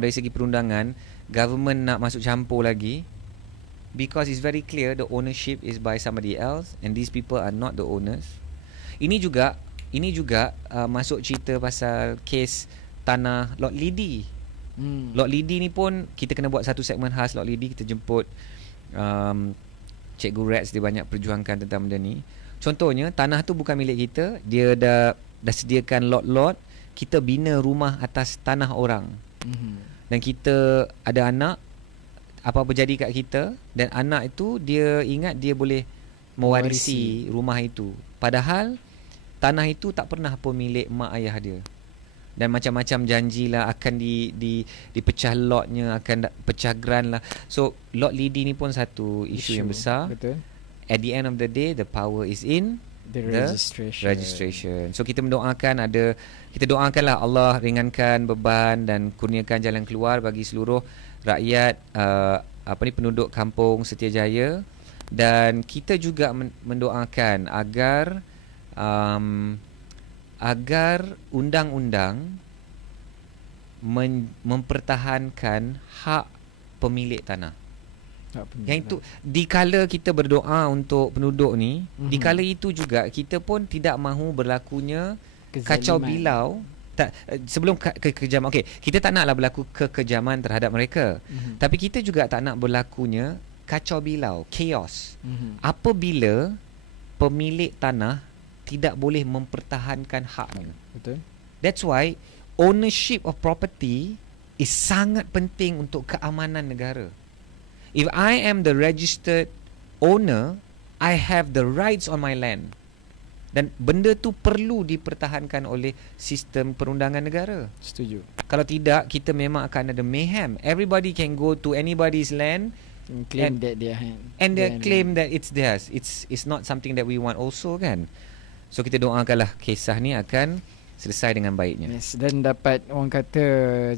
dari segi perundangan government nak masuk campur lagi, because it's very clear the ownership is by somebody else and these people are not the owners. Ini juga masuk cerita pasal kes tanah Lot Lidi. Lot Lidi ni pun kita kena buat satu segmen khas Lot Lidi. Kita jemput Cikgu Rex, dia banyak perjuangkan tentang benda ni. Contohnya tanah tu bukan milik kita, dia dah sediakan lot-lot. Kita bina rumah atas tanah orang. Dan kita ada anak, apa-apa jadi kat kita, dan anak itu dia ingat dia boleh mewarisi rumah itu, padahal tanah itu tak pernah pun milik mak ayah dia. Dan macam-macam janjilah akan dipecah lotnya, akan pecah grant lah. So lot Lidi ni pun satu isu yang besar. Betul. At the end of the day, the power is in the registration. So kita doakanlah Allah ringankan beban dan kurniakan jalan keluar bagi seluruh rakyat penduduk kampung Setiajaya. Dan kita juga mendoakan agar undang-undang mempertahankan hak pemilik tanah. Yang itu, dikala kita berdoa untuk penduduk ni, dikala itu juga kita pun tidak mahu berlakunya kacau bilau. Sebelum kekejaman, okey, kita tak naklah berlaku kekejaman terhadap mereka. Tapi kita juga tak nak berlakunya kacau bilau, chaos. Apabila pemilik tanah tidak boleh mempertahankan haknya. Betul. That's why ownership of property is sangat penting untuk keamanan negara. If I am the registered owner, I have the rights on my land. Dan benda tu perlu dipertahankan oleh sistem perundangan negara. Setuju. Kalau tidak, kita memang akan ada mayhem. Everybody can go to anybody's land and claim that their hand. And they claim that it's theirs. It's not something that we want also, kan. So kita doakanlah kisah ni akan selesai dengan baiknya. Yes, dan dapat orang kata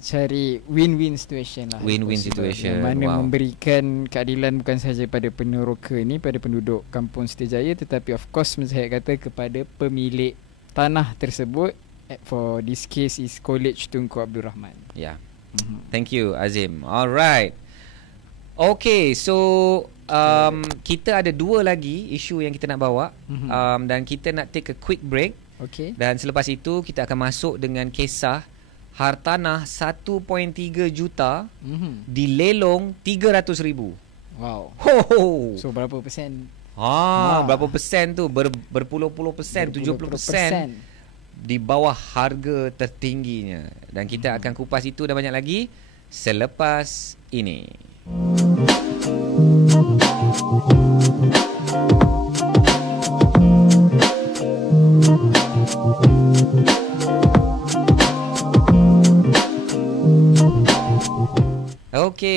cari win-win situation lah. Win-win situation. Mana memberikan keadilan bukan sahaja pada peneroka ni, pada penduduk kampung Setiajaya, tetapi of course saya kata kepada pemilik tanah tersebut. For this case is College Tunku Abdul Rahman. Yeah. Thank you Azim. Alright. Okay, so kita ada dua lagi isu yang kita nak bawa, dan kita nak take a quick break. Okay. Dan selepas itu kita akan masuk dengan kisah hartanah 1.3 juta dilelong 300,000. Wow. Ho. So berapa persen? Berapa persen tu? Berpuluh-puluh persen, 70% di bawah harga tertingginya. Dan kita akan kupas itu dan banyak lagi selepas ini. Okey,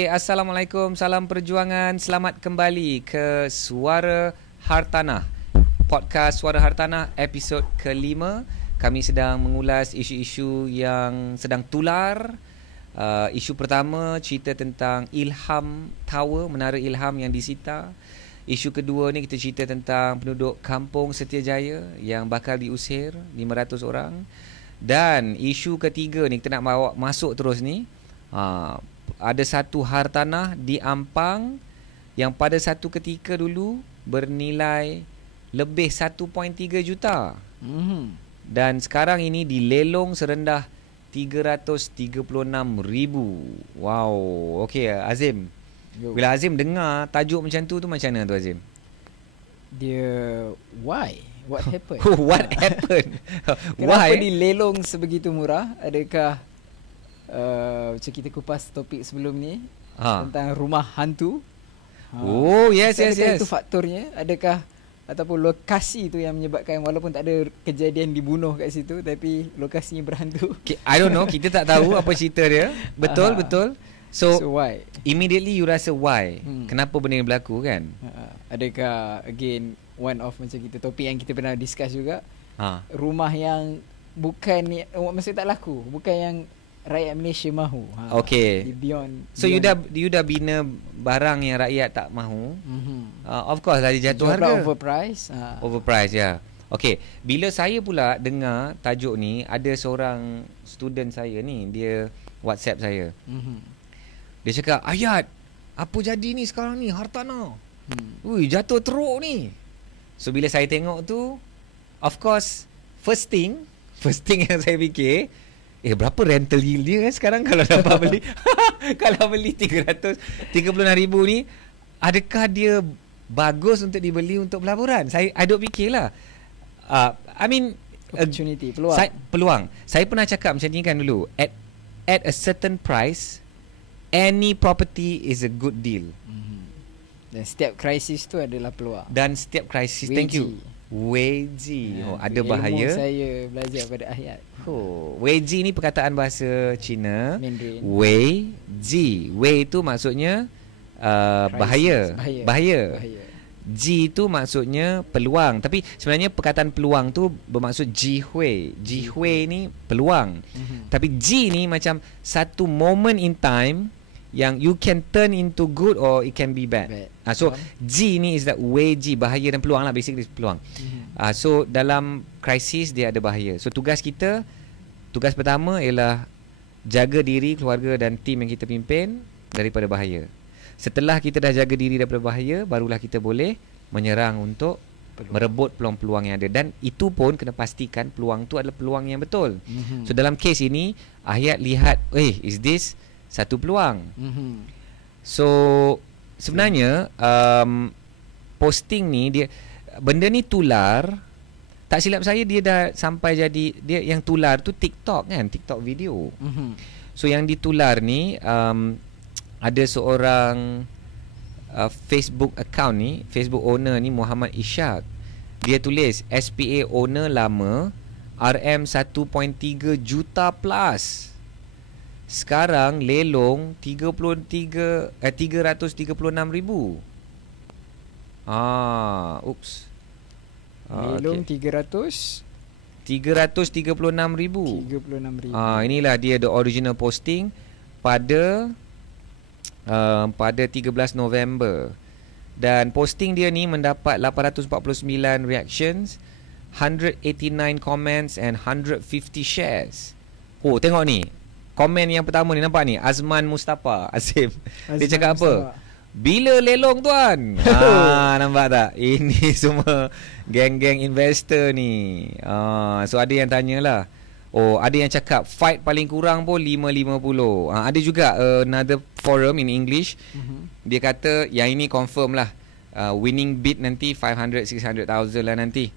Assalamualaikum, salam perjuangan. Selamat kembali ke Suara Hartanah. Podcast Suara Hartanah episod ke-5. Kami sedang mengulas isu-isu yang sedang tular. Isu pertama cerita tentang Ilham Tower, Menara Ilham yang disita. Isu kedua ni kita cerita tentang penduduk Kampung Setiajaya yang bakal diusir 500 orang. Dan isu ketiga ni kita nak bawa masuk terus ni. Ada satu hartanah di Ampang yang pada satu ketika dulu bernilai lebih 1.3 juta. Dan sekarang ini dilelong serendah 336,000. Wow. Okey, Azim. Bila Azim dengar tajuk macam tu macam mana tu, Azim? Dia why? What happened? What happened? Kenapa Why? dilelong sebegitu murah? Adakah macam kita kupas topik sebelum ni tentang rumah hantu? Oh, yes. Itu faktornya? Adakah ataupun lokasi tu yang menyebabkan, walaupun tak ada kejadian dibunuh kat situ tapi lokasinya berhantu? I don't know, kita tak tahu apa cerita dia. Betul. So why? Immediately you rasa why? Kenapa benda ni berlaku kan? Adakah again one of macam kita topik yang kita pernah discuss juga, rumah yang bukan, maksudnya tak laku, bukan yang rakyat Malaysia mahu. Okay. So you beyond dah bina barang yang rakyat tak mahu. Of course lah dia jatuh harga. Overprice, ya. Okay. Bila saya pula dengar tajuk ni, ada seorang student saya ni, dia WhatsApp saya. Dia cakap, "Ayat, apa jadi ni sekarang ni hartanah? Ui, jatuh teruk ni." So bila saya tengok tu, of course, first thing yang saya fikir, berapa rental yield dia kan sekarang kalau dapat beli? Kalau beli 336,000 ni, adakah dia bagus untuk dibeli untuk pelaburan? I duk fikirlah. I mean, opportunity, peluang. Peluang. Saya pernah cakap macam ni kan dulu. At a certain price, any property is a good deal. Dan setiap krisis tu adalah peluang. Dan setiap krisis, thank you. Weji. Ada bahaya. Saya belajar pada ayat. Weji ni perkataan bahasa Cina. Mandarin. Weji. Wei tu maksudnya bahaya. Ji tu maksudnya peluang. Tapi sebenarnya perkataan peluang tu bermaksud jihui. Jihui ni peluang. Tapi ji ni macam satu moment in time yang you can turn into good or it can be bad. So G ni is that way G, bahaya dan peluang lah, basically peluang. So dalam krisis dia ada bahaya. So tugas pertama ialah jaga diri, keluarga dan tim yang kita pimpin daripada bahaya. Setelah kita dah jaga diri daripada bahaya, barulah kita boleh menyerang untuk merebut peluang-peluang yang ada. Dan itu pun kena pastikan peluang tu adalah peluang yang betul. So dalam kes ini, Ayat lihat, is this satu peluang? So sebenarnya posting ni, benda ni tular. Tak silap saya dia dah sampai jadi, dia yang tular tu TikTok kan, TikTok video. So yang ditular ni ada seorang Facebook account ni, Facebook owner ni, Muhammad Ishak. Dia tulis SPA owner lama, RM 1.3 juta plus. Sekarang lelong 336,000. Oops. Lelong okay. 336,000. Inilah dia the original posting pada 13 November. Dan posting dia ni mendapat 849 reactions, 189 comments and 150 shares. Tengok ni. Komen yang pertama ni, nampak ni, Azman Mustafa Azim. Dia cakap apa? Bila lelong tuan? Nampak tak? Ini semua geng-geng investor ni. So ada yang tanyalah. Ada yang cakap fight paling kurang pun 550. Ada juga another forum in English. Dia kata yang ini confirm lah. Winning bid nanti 500-600,000 lah nanti.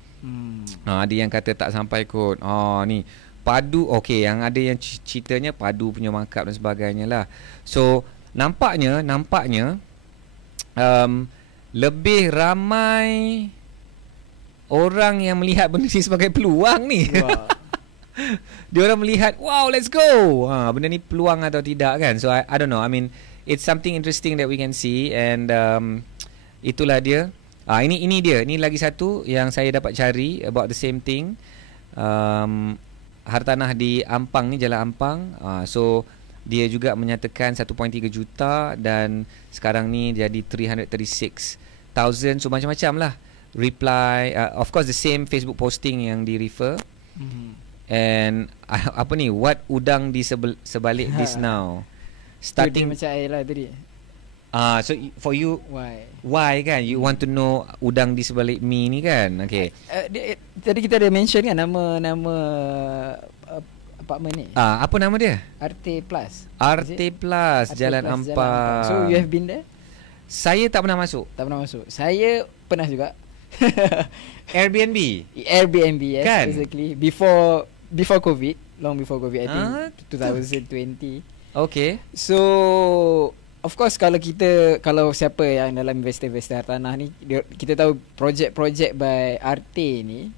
Ada yang kata tak sampai kot. Ni padu, okey, yang ada yang ceritanya padu punya markup dan sebagainya lah. So nampaknya lebih ramai orang yang melihat benda ni sebagai peluang ni. Dia orang melihat, wow, let's go. Benda ni peluang atau tidak kan. So I don't know. I mean, it's something interesting that we can see. And itulah dia. Ini dia. Ini lagi satu yang saya dapat cari about the same thing. Hartanah di Ampang ni, Jalan Ampang. So dia juga menyatakan 1.3 juta dan sekarang ni jadi 336,000. So macam-macam lah reply. Of course the same Facebook posting yang di refer. And apa ni, what udang di sebalik this now, starting macam air lah tadi. So for you, why kan you want to know udang di sebalik mi ni kan? Okay. Tadi kita ada mention kan nama apartment ni. Apa nama dia? Arte Plus. Arte Plus Jalan Ampang. So you have been there? Saya tak pernah masuk. Tak pernah masuk. Saya pernah juga. Airbnb, yes, kan? Exactly. Before COVID, long before COVID, I think 2020. Okay. So of course kalau siapa yang dalam investor hartanah ni, kita tahu projek-projek by Arte ni,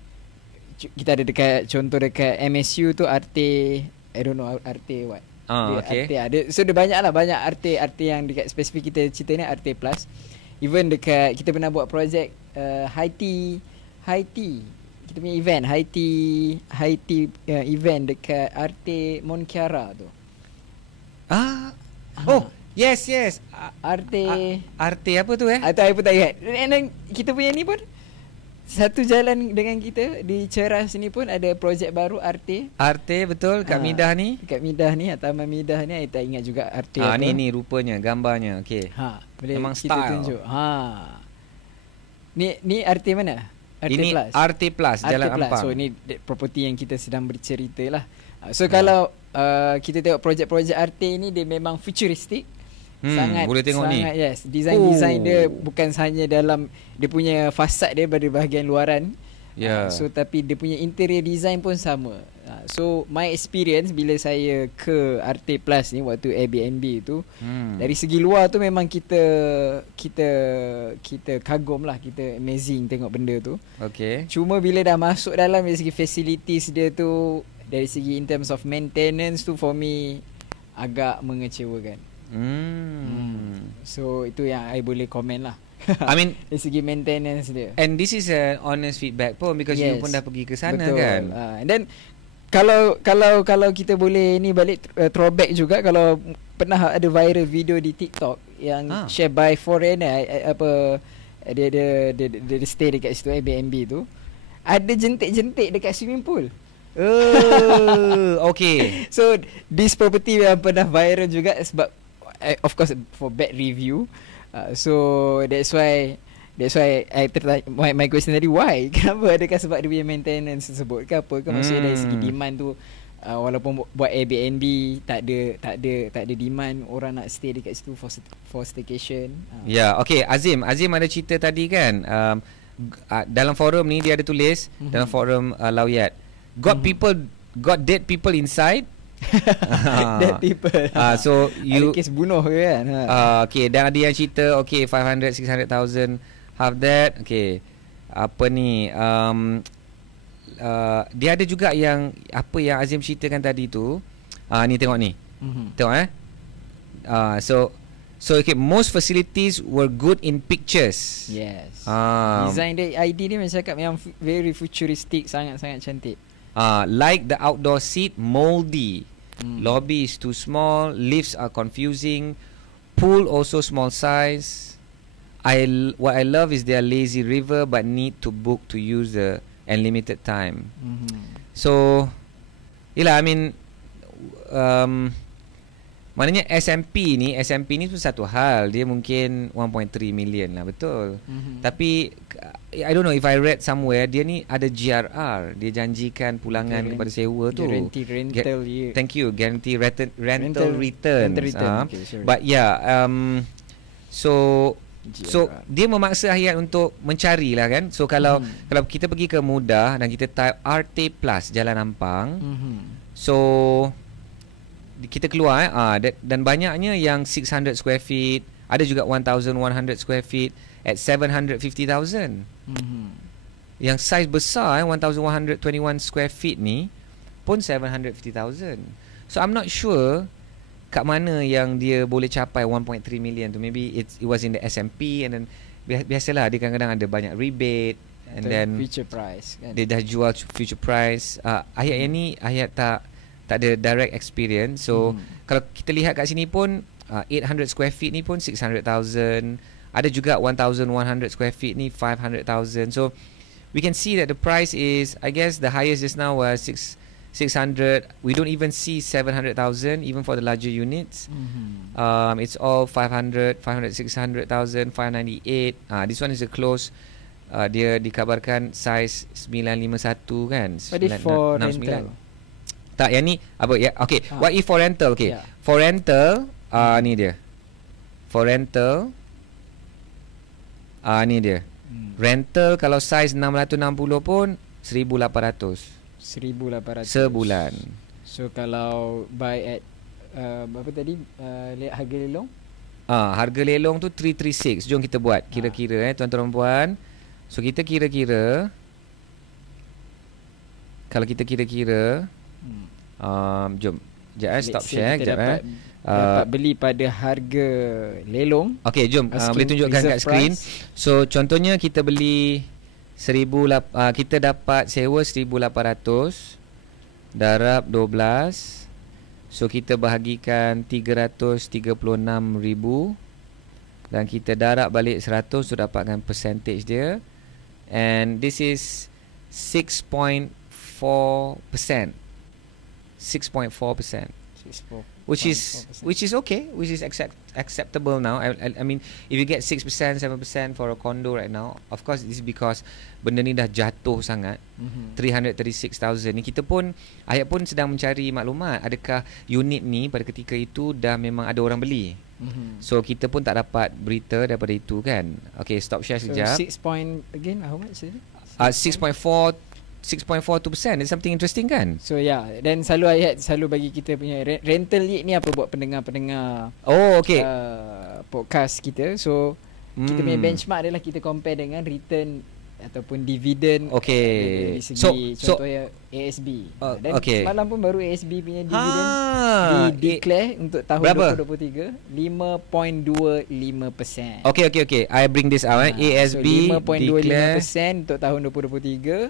kita ada contoh dekat MSU tu Arte, I don't know Arte what. Okay. Arte ada. So dia banyak Arte yang dekat spesifik kita cerita ni Arte Plus. Even dekat kita pernah buat projek Haiti kita punya event Haiti event dekat Arte Monkiara tu. Yes. Arte apa tu Atau I pun tak ingat. And then kita punya ni pun satu jalan dengan kita di Ceras ni pun ada projek baru Arte betul kat Midah ni. Kat Midah ni, Taman Midah ni, I tak ingat juga Arte apa. Ni rupanya gambarnya. Okey. Boleh memang kita style tunjuk. Ni Arte mana? Arte ini Plus. Arte Plus Jalan Ampang. So ni property yang kita sedang bercerita lah. So kalau kita tengok projek-projek Arte ni, dia memang futuristic. Boleh tengok sangat, ni. Yes, design dia bukan hanya dalam dia punya fasad dia pada bahagian luaran. So tapi dia punya interior design pun sama. So my experience bila saya ke Arte Plus ni waktu Airbnb tu, dari segi luar tu memang kita kagum lah, kita amazing tengok benda tu. Okay. Cuma bila dah masuk dalam, dari segi facilities dia tu, dari segi in terms of maintenance tu, for me agak mengecewakan. So itu yang I boleh komen lah. I mean dari segi maintenance dia. And this is an honest feedback pun, because you pun dah pergi ke sana. Betul. Kan. And then kalau kita boleh ni balik throwback juga, kalau pernah ada viral video di TikTok yang share by foreigner, dia stay dekat situ Airbnb tu, ada jentik-jentik dekat swimming pool. Okay. So this property yang pernah viral juga sebab of course for bad review. So that's why I tertanya, my question tadi, why? Kenapa? Adakah sebab dia punya maintenance tersebut ke apa ke? Maksudnya dari segi demand tu, walaupun buat Airbnb tak ada demand, orang nak stay dekat situ for staycation. Okay. Azim ada cerita tadi kan, dalam forum ni dia ada tulis, dalam forum Lawyat, got dead people inside. Dead people. So you ada kes bunuh ke kan? Okay, dan ada yang cerita 500-600,000 have that. Okay, apa ni, dia ada juga yang apa yang Azim ceritakan tadi tu. Ni tengok ni. Tengok So okay, most facilities were good in pictures. Yes. Design dia, ID dia macam cakap yang very futuristic, sangat-sangat cantik. Like the outdoor seat, moldy. Lobby is too small. Lifts are confusing. Pool also small size. What I love is their lazy river, but need to book to use the unlimited time. So, I mean, maknanya SMP ni pun satu hal. Dia mungkin 1.3 million lah, betul. Tapi I don't know if I read somewhere, dia ni ada GRR. Dia janjikan pulangan kepada sewa tu. Guarantee rental. Thank you. Guarantee rental return. Okay, sorry. But so dia memaksa Hayat untuk mencari lah kan. So kalau kita pergi ke Mudah dan kita type Arte Plus Jalan Ampang, so kita keluar dan banyaknya yang 600 square feet, ada juga 1100 square feet, at 750,000. Yang saiz besar 1121 square feet ni pun 750,000. So I'm not sure kat mana yang dia boleh capai 1.3 million tu. Maybe it was in the S&P, and then biasalah dia kadang-kadang ada banyak rebate, and then future price kan. Dia dah jual future price. Ayat yang ni ayat tak ada direct experience. So kalau kita lihat kat sini pun 800 square feet ni pun 600,000. Ada juga 1,100 square feet ni 500,000. So we can see that the price is, I guess the highest just now was 600. We don't even see 700,000 even for the larger units. It's all 500, 600,000, 598. This one is a close. Dia dikabarkan saiz 951 kan. What if for rental? Tak, yang ni apa ya? Okay, what if for rental? Okay, for rental ni dia. For rental ni dia. Rental kalau saiz 660 pun 1,800 sebulan. So kalau buy at berapa tadi harga lelong? Harga lelong tu 336. Jom kita buat kira-kira tuan-tuan dan puan. So kita kira-kira, kalau kita kira-kira jom sekejap stop share sekejap dapat beli pada harga lelong. Okey, jom boleh tunjukkan kat skrin. So contohnya kita beli kita dapat sewa 1,800 darab 12. So kita bahagikan 336,000 dan kita darab balik 100 untuk dapatkan percentage dia. And this is 6.4%. 6.4%. Which is okay, which is acceptable now. I mean, if you get 6%, 7% for a condo right now, of course this is because benda ni dah jatuh sangat. 336,000 ni kita pun, ayat pun sedang mencari maklumat adakah unit ni pada ketika itu dah memang ada orang beli. So kita pun tak dapat berita daripada itu kan. Okay, stop share sekejap. So 6 point again, how much is it? 6.42%. It's something interesting kan? So dan selalu bagi kita punya rental yield ni apa buat pendengar-pendengar. Oh, okay. Podcast kita. So kita punya benchmark adalah kita compare dengan return ataupun dividen. Okay. Dari segi contohnya ASB. Dan semalam pun baru ASB punya dividen declare untuk tahun berapa? 2023 5.25%. Okay. I bring this out. ASB so 5.25% untuk tahun 2023.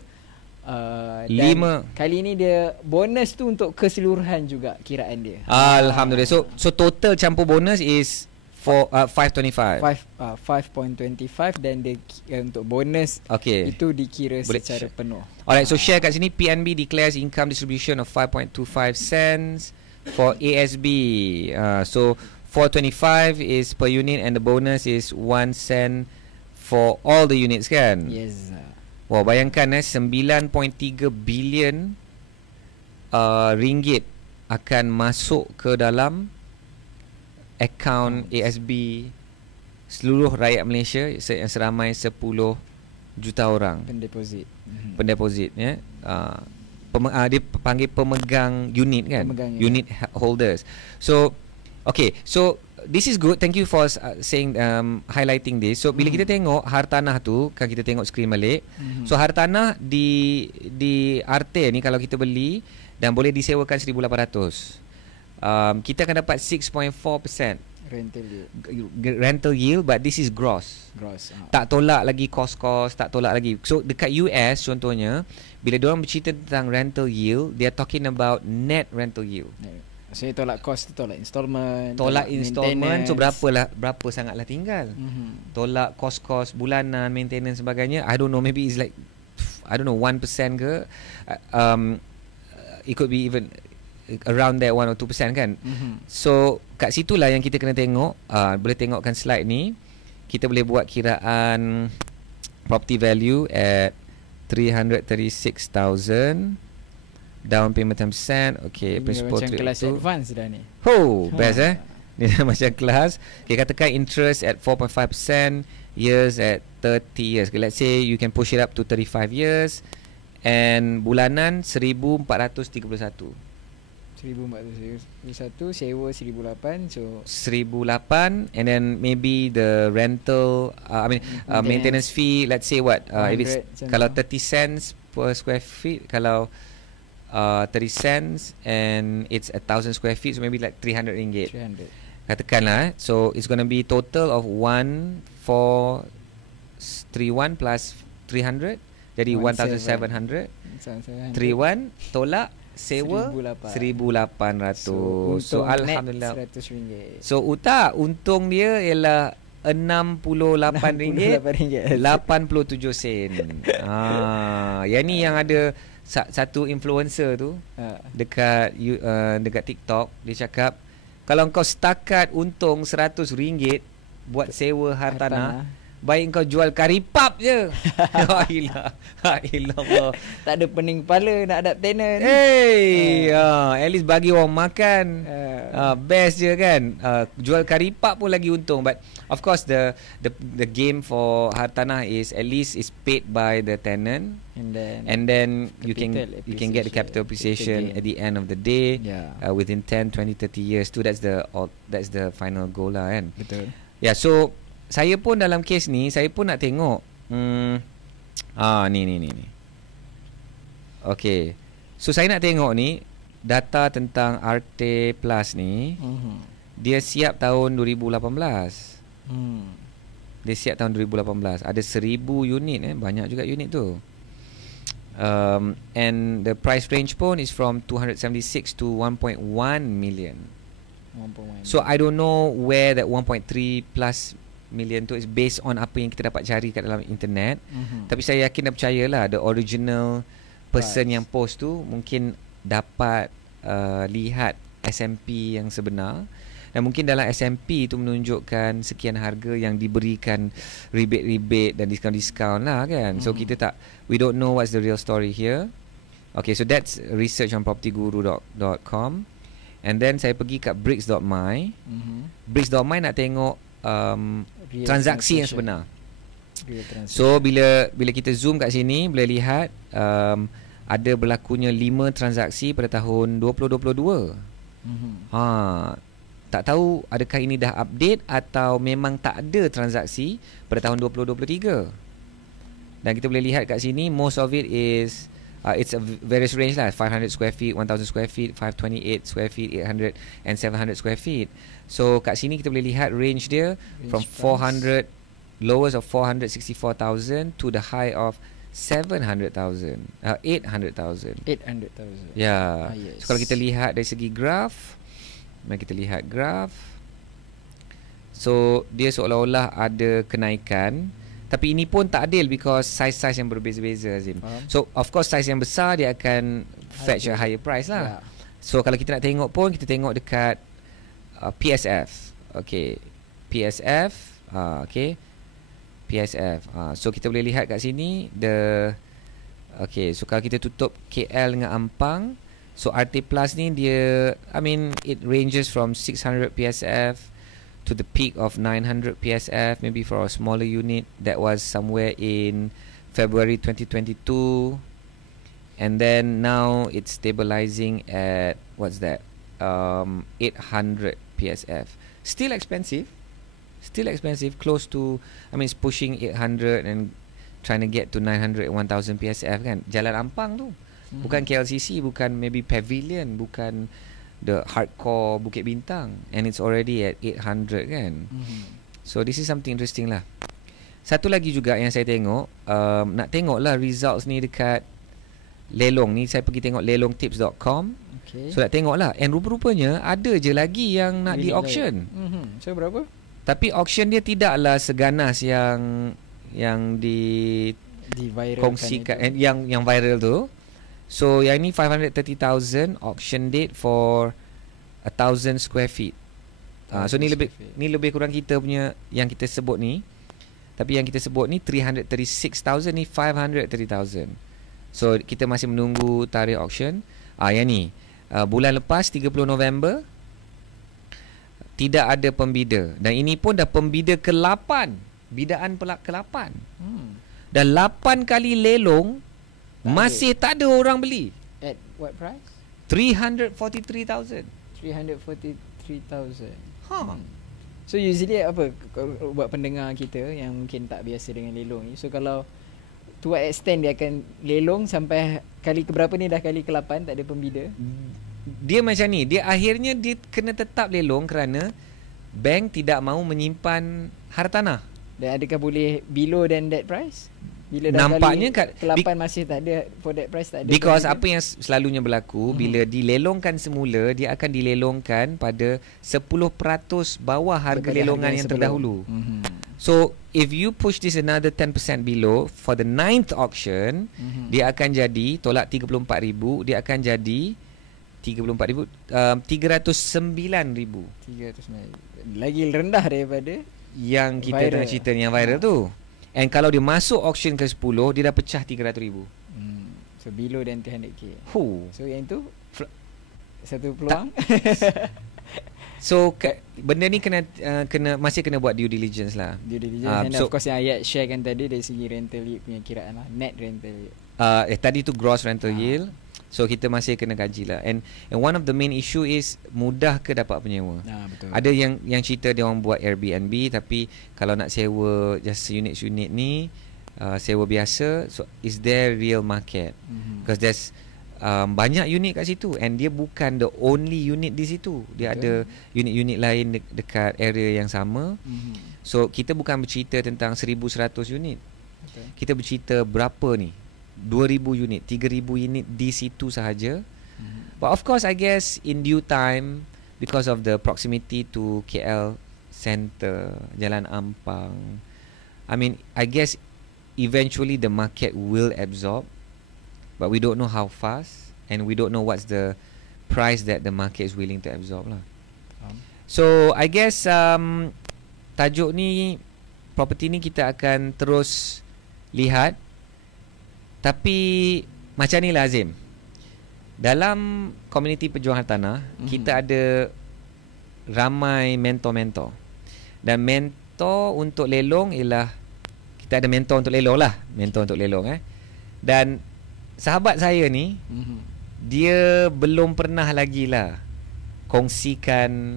Dan kali ni dia bonus tu untuk keseluruhan juga kiraan dia. Alhamdulillah. So total campur bonus is 5.25. 5.25 dan dia untuk bonus itu dikira secara penuh. Alright, so share kat sini. PNB declares income distribution of 5.25 cents for ASB. So 4.25 is per unit and the bonus is 1 cent for all the units kan? Yes. Wow, bayangkan 9.3 bilion ringgit akan masuk ke dalam akaun ASB seluruh rakyat Malaysia yang seramai 10 juta orang pendeposit ya. Dia panggil pemegang unit kan, unit holders. So this is good. Thank you for saying highlighting this. So bila kita tengok hartanah tu, kan kita tengok skrin balik. So hartanah di Arte ni kalau kita beli dan boleh disewakan 1,800, kita akan dapat 6.4% rental yield, but this is gross. Tak tolak lagi kos-kos, tak tolak lagi. So dekat US contohnya, bila diorang bercerita tentang rental yield, they are talking about net rental yield. So tolak kos tu, tolak installment. So berapa sangatlah tinggal. Tolak kos-kos bulanan, maintenance sebagainya. I don't know, maybe it's like 1% ke. It could be even around that 1 or 2% kan. So kat situlah yang kita kena tengok. Boleh tengokkan slide ni. Kita boleh buat kiraan property value at 336,000. Down payment 10%. Okay, principal macam kelas advance dah ni. Best Ni dah macam kelas. Okay, katakan interest at 4.5%, years at 30 years. Okay, let's say you can push it up to 35 years, and bulanan 1,431. 1401, sewa 1,008. So 1,008, and then maybe the rental maintenance fee, let's say what, if it's kalau 30 cents per square feet, kalau 30 cents and it's 1,000 square feet, so maybe like 300 ringgit. 300. Katakanlah, so it's going to be total of 1,431 plus 300, jadi 1,700. 31 tolak sewa 1,800. So alhamdulillah. RM100. So untung dia ialah RM68 87 sen. Yang ni yang ada satu influencer tu dekat dekat TikTok, dia cakap kalau kau setakat untung RM100 buat sewa hartanah, baik kau jual karipap je. Ilah. Tak ada pening kepala nak adapt tenant. At least bagi orang makan. Best je kan. Jual karipap pun lagi untung. But of course the game for hartanah is at least is paid by the tenant, and then you can get the capital appreciation at the end of the day, within 10, 20, 30 years tu. That's the final goal lah kan. Betul. Yeah, so saya pun dalam kes ni, saya pun nak tengok ni. Okay, so saya nak tengok ni data tentang RT Plus ni. Dia siap tahun 2018. Dia siap tahun 2018. Ada 1,000 unit, banyak juga unit tu. And the price range pun is from 276 to 1.1 million. So I don't know where that 1.3 plus million tu is based on apa yang kita dapat cari kat dalam internet. Tapi saya yakin dan percayalah the original person yang post tu mungkin dapat lihat SMP yang sebenar, dan mungkin dalam SMP tu menunjukkan sekian harga yang diberikan, rebate dan diskaun lah kan. So we don't know what's the real story here. Okay, so that's research on propertyguru.com. And then saya pergi kat bricks.my. Bricks.my nak tengok transaksi yang sebenar. So bila kita zoom kat sini, boleh lihat ada berlakunya 5 transaksi pada tahun 2022. Tak tahu adakah ini dah update atau memang tak ada transaksi pada tahun 2023. Dan kita boleh lihat kat sini, most of it is it's a various range lah, 500 square feet, 1,000 square feet, 528 square feet, 800 and 700 square feet. So kat sini kita boleh lihat range dia from 400, lowest of 464,000 to the high of 700,000, 800,000. Yeah. Yes. So kalau kita lihat dari segi graf, mari kita lihat graf. So dia seolah-olah ada kenaikan, tapi ini pun tak adil because size-size yang berbeza-beza, Azim. So of course size yang besar dia akan fetch a higher price lah. So kalau kita nak tengok pun, kita tengok dekat PSF. Okay, PSF. Okay, PSF. So kita boleh lihat kat sini okay, so kalau kita tutup KL dengan Ampang, so RT Plus ni dia, it ranges from 600 PSF to the peak of 900 PSF, maybe for a smaller unit. That was somewhere in February 2022, and then now it's stabilizing at what's that? 800 PSF. Still expensive, close to, it's pushing 800 and trying to get to 900 and 1000 PSF kan. Jalan Ampang tu, bukan KLCC, bukan maybe Pavilion, bukan the hardcore Bukit Bintang, and it's already at 800 kan. So this is something interesting lah. Satu lagi juga yang saya tengok, nak tengok lah results ni dekat lelong ni. Saya pergi tengok lelongtips.com. So nak tengok lah, and rupa-rupanya ada je lagi yang nak di auction. So berapa? Tapi auction dia tidaklah seganas yang kongsikan, yang viral tu. So yang ni 530,000, auction date for 1,000 square feet. So ni lebih kurang kita punya yang kita sebut ni. Tapi yang kita sebut ni 336,000, ni 530,000. So kita masih menunggu tarikh auction. Yang ni bulan lepas 30 November tidak ada pembida, dan ini pun dah pembida ke-8, bidaan ke-8. Dan 8 kali lelong masih tak ada orang beli. At what price? 343,000. 343,000. Ha. So usually apa kalau buat pendengar kita yang mungkin tak biasa dengan lelong ni. So kalau to what extent dia akan lelong sampai kali keberapa ni, dah kali ke-8 tak ada pembida. Dia macam ni, dia akhirnya dia kena tetap lelong kerana bank tidak mahu menyimpan hartanah. Dan adakah boleh below than that price? Bila dah Nampaknya kali ke-8 masih tak ada for that price, tak ada. Because apa yang selalunya berlaku, bila dilelongkan semula, dia akan dilelongkan pada 10% bawah harga lelongan yang terdahulu. So if you push this another 10% below for the 9th auction, dia akan jadi tolak 34,000, dia akan jadi 34,000, 309,000. 309. Lagi rendah daripada yang kita viral. tengah cerita ni, yang viral tu. And kalau dia masuk auction ke-10, dia dah pecah 300,000. So below than 300k. So yang tu satu peluang. So benda ni kena masih kena buat due diligence lah. Due diligence. And of course yang Ayat sharekan tadi dari segi rental yield punya kiraan lah, net rental yield. Tadi tu gross rental yield. So kita masih kena kaji lah. And one of the main issue is mudah ke dapat penyewa. Betul. Ada yang cerita dia orang buat Airbnb, tapi kalau nak sewa just unit-unit ni, sewa biasa, so is there real market? Because there's banyak unit kat situ, and dia bukan the only unit di situ. Dia ada unit-unit lain dekat area yang sama. So kita bukan bercerita tentang 1,100 unit. Kita bercerita berapa ni? 2,000 unit, 3,000 unit di situ sahaja. But of course I guess in due time, because of the proximity to KL Center, Jalan Ampang, I mean I guess eventually the market will absorb, but we don't know how fast, and we don't know what's the price that the market is willing to absorb lah. So I guess tajuk ni, property ni kita akan terus lihat. Tapi macam ni lah Azim, dalam komuniti pejuang hartanah, kita ada ramai mentor-mentor. Dan mentor untuk lelong ialah, kita ada mentor untuk lelong lah, mentor untuk lelong Dan sahabat saya ni, dia belum pernah lagi lah kongsikan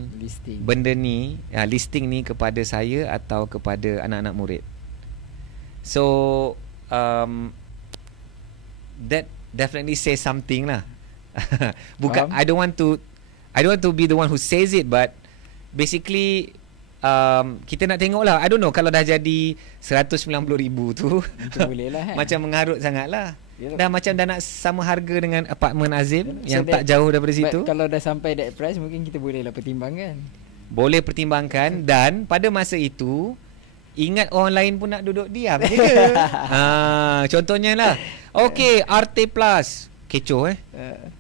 benda ni, listing ni kepada saya atau kepada anak-anak murid. So that definitely says something lah. Bukan, I don't want to be the one who says it, but basically kita nak tengok lah. I don't know, kalau dah jadi 190,000 tu boleh lah, macam mengarut sangat lah. Dah macam dah nak sama harga dengan apartmen Azim yang tak jauh daripada situ. Kalau dah sampai that price, mungkin kita boleh lah pertimbangkan. Boleh pertimbangkan. Dan pada masa itu, ingat orang lain pun nak duduk diam je. Contohnya lah, okay, RT Plus kecoh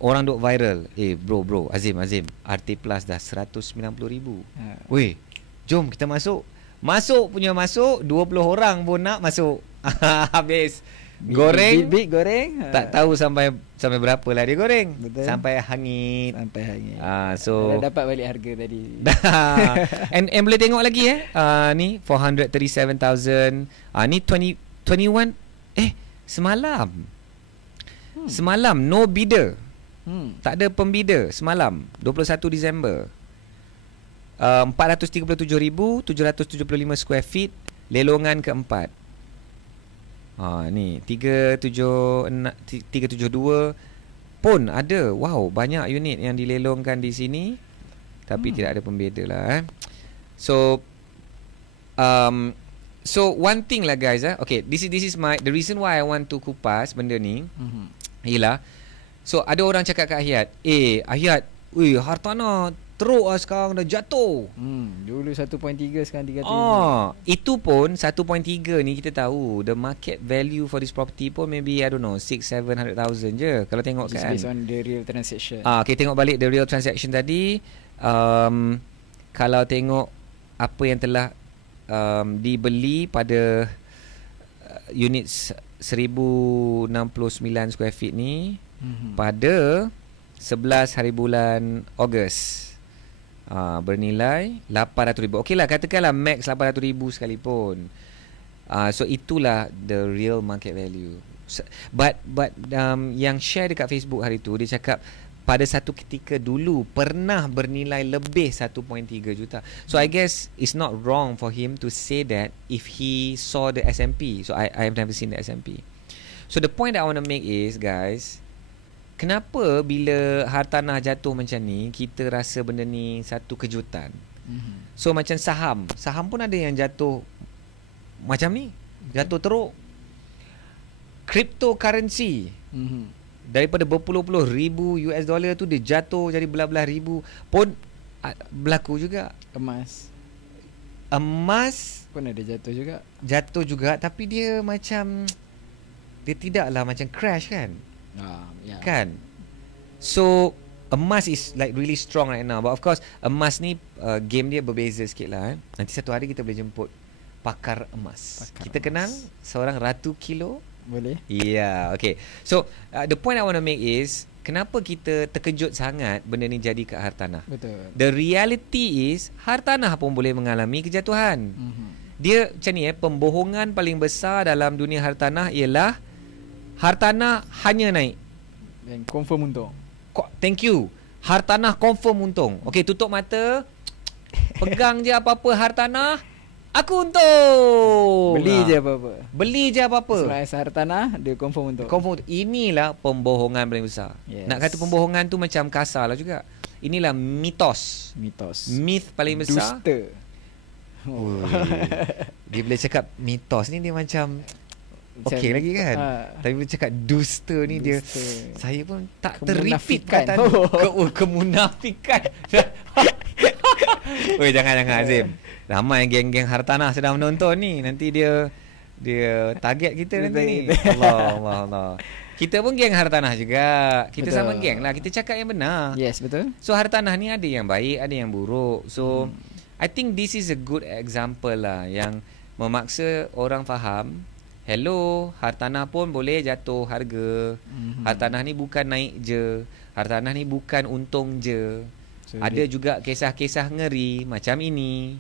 orang duk viral. Bro Azim, RT Plus dah 190,000. Weh, jom kita masuk. Masuk 20 orang pun nak masuk. Habis goreng, big goreng. Tak tahu sampai berapa lah dia goreng. Betul. Sampai hangit. So dah dapat balik harga tadi. and boleh tengok lagi ni 437,000. Ni 21 semalam. Semalam no bidder. Tak ada pembida semalam 21 Disember. 437,775 square feet, lelongan keempat. Ni 372 pun ada. Wow, banyak unit yang dilelongkan di sini, tapi tidak ada pembeda lah. So one thing lah guys, okay, this is the reason why I want to kupas benda ni. Ialah, so ada orang cakap kat Ahyat, Ahyat, hartanah teruk lah sekarang, dah jatuh. Dulu 1.3, sekarang 3 itu pun 1.3 ni kita tahu the market value for this property pun maybe I don't know 600,000-700,000 je kalau tengok just kan. Based on the real transaction. Okay, tengok balik the real transaction tadi. Kalau tengok apa yang telah dibeli pada unit 1,069 square feet ni pada 11 hari bulan Ogos, bernilai 800,000. Okey lah, katakanlah max 800,000 sekalipun. So itulah the real market value. But yang share dekat Facebook hari tu, dia cakap pada satu ketika dulu pernah bernilai lebih 1.3 juta. So I guess it's not wrong for him to say that if he saw the S&P. So I have never seen the S&P. So the point that I want to make is, guys, kenapa bila hartanah jatuh macam ni kita rasa benda ni satu kejutan? So macam saham pun ada yang jatuh macam ni, jatuh teruk. Cryptocurrency daripada berpuluh-puluh ribu US dollar tu dia jatuh jadi belah-belah ribu pun berlaku juga. Emas pun ada jatuh juga, tapi dia macam dia tidaklah macam crash kan. Kan. So emas is like really strong right now, but of course emas ni game dia berbeza sikit lah. Nanti satu hari kita boleh jemput pakar emas. Kita kenal seorang Ratu Kilo. Boleh? Yeah, okay. So the point I want to make is, kenapa kita terkejut sangat benda ni jadi kat hartanah? Betul. The reality is hartanah pun boleh mengalami kejatuhan. Dia macam ni pembohongan paling besar dalam dunia hartanah ialah hartanah hanya naik dan confirm untung. Thank you. Hartanah confirm untung. Okay, tutup mata, pegang je apa-apa hartanah, aku untung. Beli je apa-apa. Selain hartanah, dia confirm untung. Inilah pembohongan paling besar. Nak kata pembohongan tu macam kasar lah juga. Inilah mitos. Myth paling besar. Dusta. Dia boleh cakap mitos ni dia macam okey lagi kan. Tapi bila cakap dusta ni dia, saya pun tak terrepeat kata kemunafikan. Oi, jangan Azim. Ramai geng-geng hartanah sedang menonton ni. Nanti dia target kita nanti ni. Allah. Kita pun geng hartanah juga. Kita sama geng lah. Kita cakap yang benar. Yes, betul. So hartanah ni ada yang baik, ada yang buruk. So I think this is a good example lah yang memaksa orang faham, hello, hartanah pun boleh jatuh harga. Hartanah ni bukan naik je. Hartanah ni bukan untung je. So, ada juga kisah-kisah ngeri macam ini.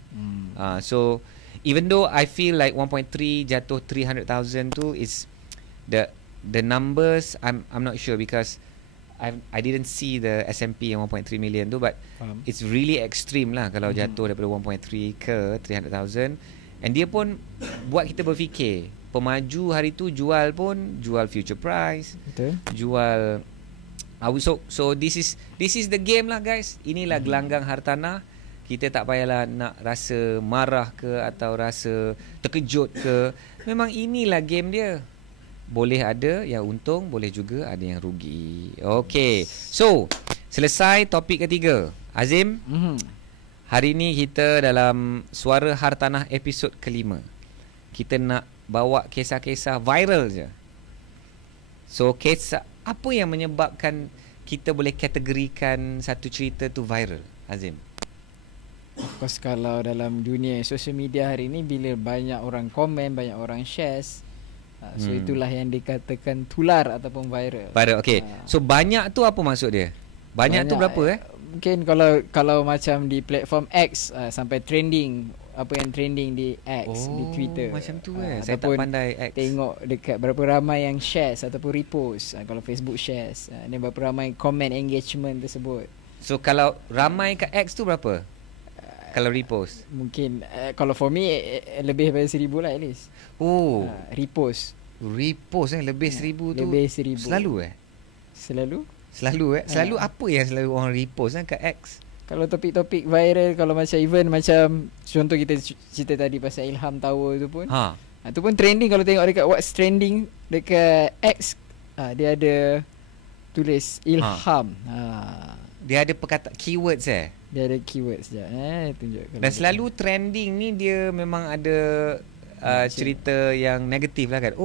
So even though I feel like 1.3 jatuh 300,000 tu is the numbers, I'm not sure because I didn't see the S&P yang 1.3 million tu, but it's really extreme lah kalau jatuh daripada 1.3 ke 300,000. And dia pun buat kita berfikir, pemaju hari tu jual future price. Betul. Jual so this is the game lah, guys. Inilah gelanggang hartanah. Kita tak payahlah nak rasa marah ke atau rasa terkejut ke. Memang inilah game dia. Boleh ada yang untung, boleh juga ada yang rugi. Okay, so selesai topik ketiga. Azim, hari ni kita dalam Suara Hartanah episod kelima. Kita nak bawa kisah-kisah viral je. So kisah apa yang menyebabkan kita boleh kategorikan satu cerita tu viral, Azim? Of course, kalau dalam dunia social media hari ni, bila banyak orang komen, banyak orang shares, so itulah yang dikatakan tular ataupun viral. Okay. So banyak tu apa maksud dia? Banyak tu berapa Mungkin kalau macam di platform X, sampai trending, apa yang trending di X, di Twitter. Macam tu saya tak pandai X. Tengok dekat berapa ramai yang shares ataupun repost. Kalau Facebook shares, dan berapa ramai comment engagement tersebut. So kalau ramai kat X tu berapa? Kalau repost? Mungkin kalau for me lebih daripada 1,000 lah at least. Repost lebih 1,000 tu. Lebih 1,000. Selalu apa yang selalu orang repost kat X? Kalau topik-topik viral, kalau macam event macam contoh kita cerita tadi pasal Ilham Tower tu pun. Tu pun trending. Kalau tengok dekat what's trending dekat X, dia ada tulis Ilham. Dia ada perkataan keywords Dia ada keywords je. Tunjuk. Dan selalu trending ni dia memang ada cerita yang negatif lah kan.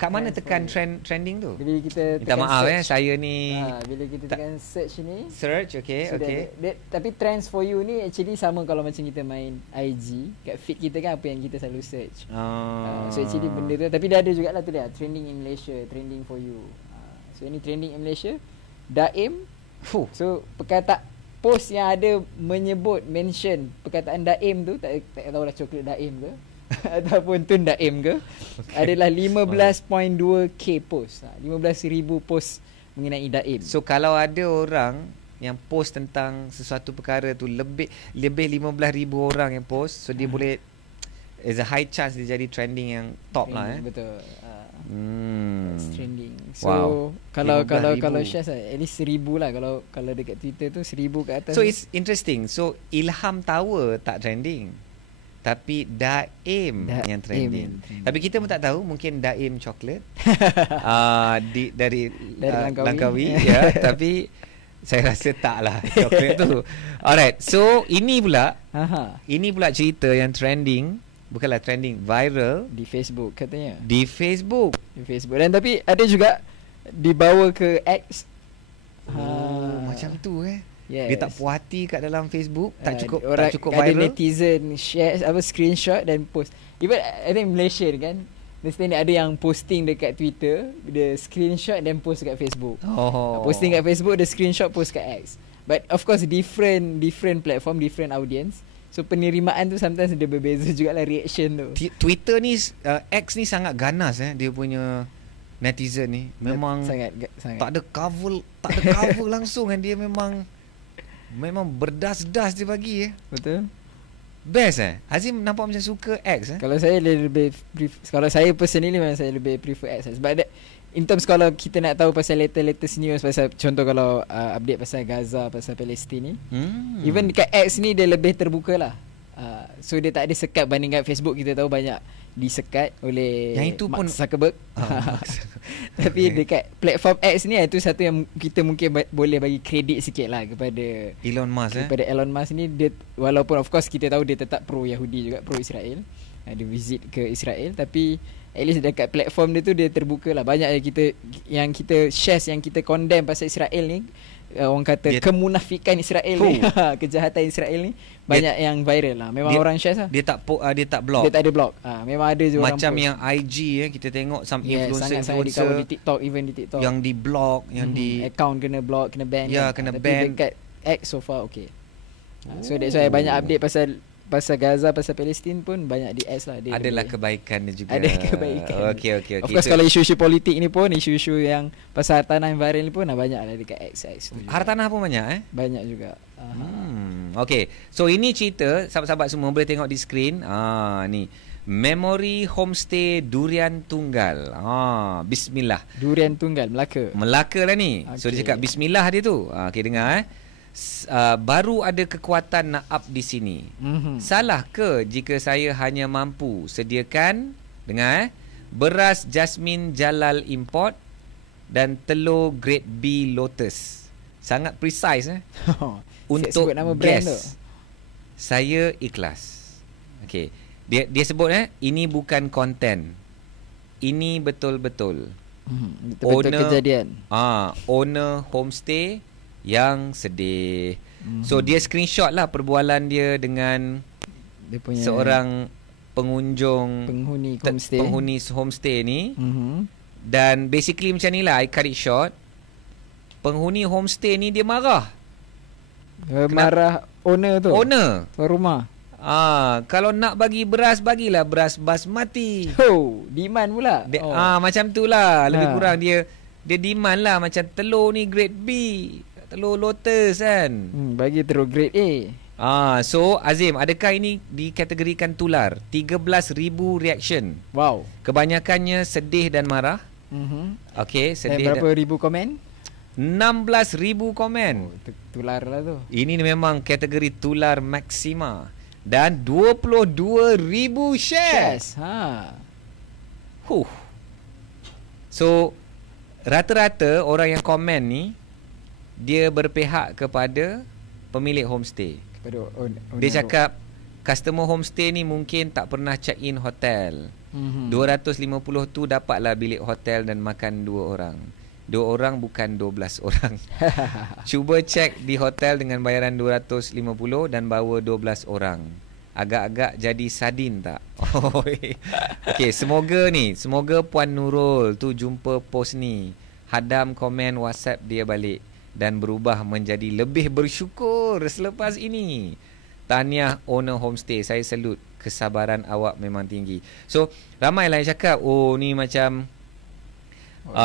Kat mana tekan trending tu? Bila kita minta maaf saya ni. Bila kita tekan search ni. Okay. Tapi trends for you ni actually sama kalau macam kita main IG. Kat feed kita kan apa yang kita selalu search. So actually benda tu. Tapi dia ada jugalah tu dia. Trending in Malaysia, trending for you. So ini trending in Malaysia. Daim. So perkataan post yang ada menyebut mention perkataan Daim tu, tak tahulah coklat Daim ke ataupun Tun Daim ke, adalah 15.2k post. 15,000 post mengenai daim. So kalau ada orang yang post tentang sesuatu perkara tu, lebih 15,000 orang yang post, so dia boleh, there's a high chance dia jadi trending yang top Trending, lah. Betul. Hmm. That's trending. So Wow. kalau 15,000. share at least 1,000 lah, kalau dekat Twitter tu 1,000 ke atas. So it's interesting. So Ilham Tower tak trending, tapi Daim yang trending. Tapi kita pun tak tahu, mungkin Daim coklat dari Langkawi ya, tapi saya rasa taklah coklat tu. Alright, so ini pula cerita yang trending, bukanlah trending, viral di Facebook katanya. Di Facebook. Dan tapi ada juga dibawa ke X. Macam tu Yes. Dia tak puas hati kat dalam Facebook, tak cukup ada viral. netizen share screenshot dan post. Even I think Malaysia kan, mesti ada yang posting dekat Twitter, dia screenshot dan post dekat Facebook. Posting kat Facebook, dia screenshot post kat X. But of course different platform, different audience. So penerimaan tu sometimes dia berbeza jugalah reaction tu. Twitter ni X ni sangat ganas dia punya netizen ni. Memang sangat. Tak ada cover langsung dia memang berdas-das dia bagi Betul. Best Azim nampak macam suka X Kalau saya lebih kalau saya personally memang saya lebih prefer X. Sebab in terms kalau kita nak tahu pasal latest news, pasal contoh kalau update pasal Gaza, pasal Palestin ni, even dekat X ni dia lebih terbuka lah. So dia tak ada sekat bandingkan Facebook. Kita tahu banyak disekat oleh Mark Zuckerberg. Tapi dekat platform X ni, itu satu yang kita mungkin boleh bagi kredit sikit lah kepada Elon Musk. Kepada Elon Musk ni, dia walaupun of course kita tahu dia tetap pro Yahudi juga, pro Israel, dia visit ke Israel, tapi at least dekat platform dia tu dia terbuka lah. Banyak yang kita share, yang kita condemn pasal Israel ni, orang kata kemunafikan Israel ni, kejahatan Israel ni, banyak yang viral lah. Memang orang share lah. Dia tak block. Dia tak ada block. Memang ada je orang macam post. yang IG kita tengok some influencer dikawal di TikTok, even di TikTok yang di block, yang di account kena block, kena ban. Kena tapi ban. dekat X so far okay. So that's why banyak update pasal Gaza, pasal Palestin pun banyak di X lah. Dia adalah kebaikan dia juga. Ada kebaikan. Okay. Of course kalau isu-isu politik ni pun, isu-isu yang pasal hartanah yang viral ni pun banyak lah dekat X. Hartanah pun banyak Banyak juga. Okay, so ini cerita, sahabat-sahabat semua boleh tengok di skrin. Ni Memory Homestay Durian Tunggal. Bismillah. Durian Tunggal Melaka lah ni. So dia cakap bismillah dia tu. Okay, dengar baru ada kekuatan nak up di sini. Salah ke jika saya hanya mampu sediakan, dengar beras Jasmine Jalal import dan telur grade B Lotus. Sangat precise untuk nama brand tu. Saya ikhlas. Okay, dia sebut ini bukan konten, ini betul-betul owner kejadian. Owner homestay yang sedih. So dia screenshot lah perbualan dia dengan dia punya seorang penghuni homestay ni. Dan basically macam ni lah, I cut it short. Penghuni homestay ni dia marah. Marah owner tu, owner rumah. Kalau nak bagi beras, bagilah beras basmati. Demand pula. Macam tu lah. Lebih kurang dia demand lah. Macam telur ni grade B, telur Lotus kan. Bagi telur grade A. So Azim, adakah ini dikategorikan tular? 13,000 reaction. Wow. Kebanyakannya sedih dan marah. Okay, sedih. Dan berapa ribu komen? 16,000 komen. Tular lah tu. Ini memang kategori tular maksima. Dan 22,000 shares. So rata-rata orang yang komen ni dia berpihak kepada pemilik homestay. Dia cakap customer homestay ni mungkin tak pernah check in hotel. 250 tu dapatlah bilik hotel dan makan 2 orang. 2 orang bukan 12 orang. Cuba cek di hotel dengan bayaran 250 dan bawa 12 orang. Agak-agak jadi sardin tak? Okay, semoga Puan Nurul tu jumpa post ni, hadam komen WhatsApp dia balik dan berubah menjadi lebih bersyukur selepas ini. Tahniah owner homestay, saya salute, kesabaran awak memang tinggi. So ramai lah yang cakap ni macam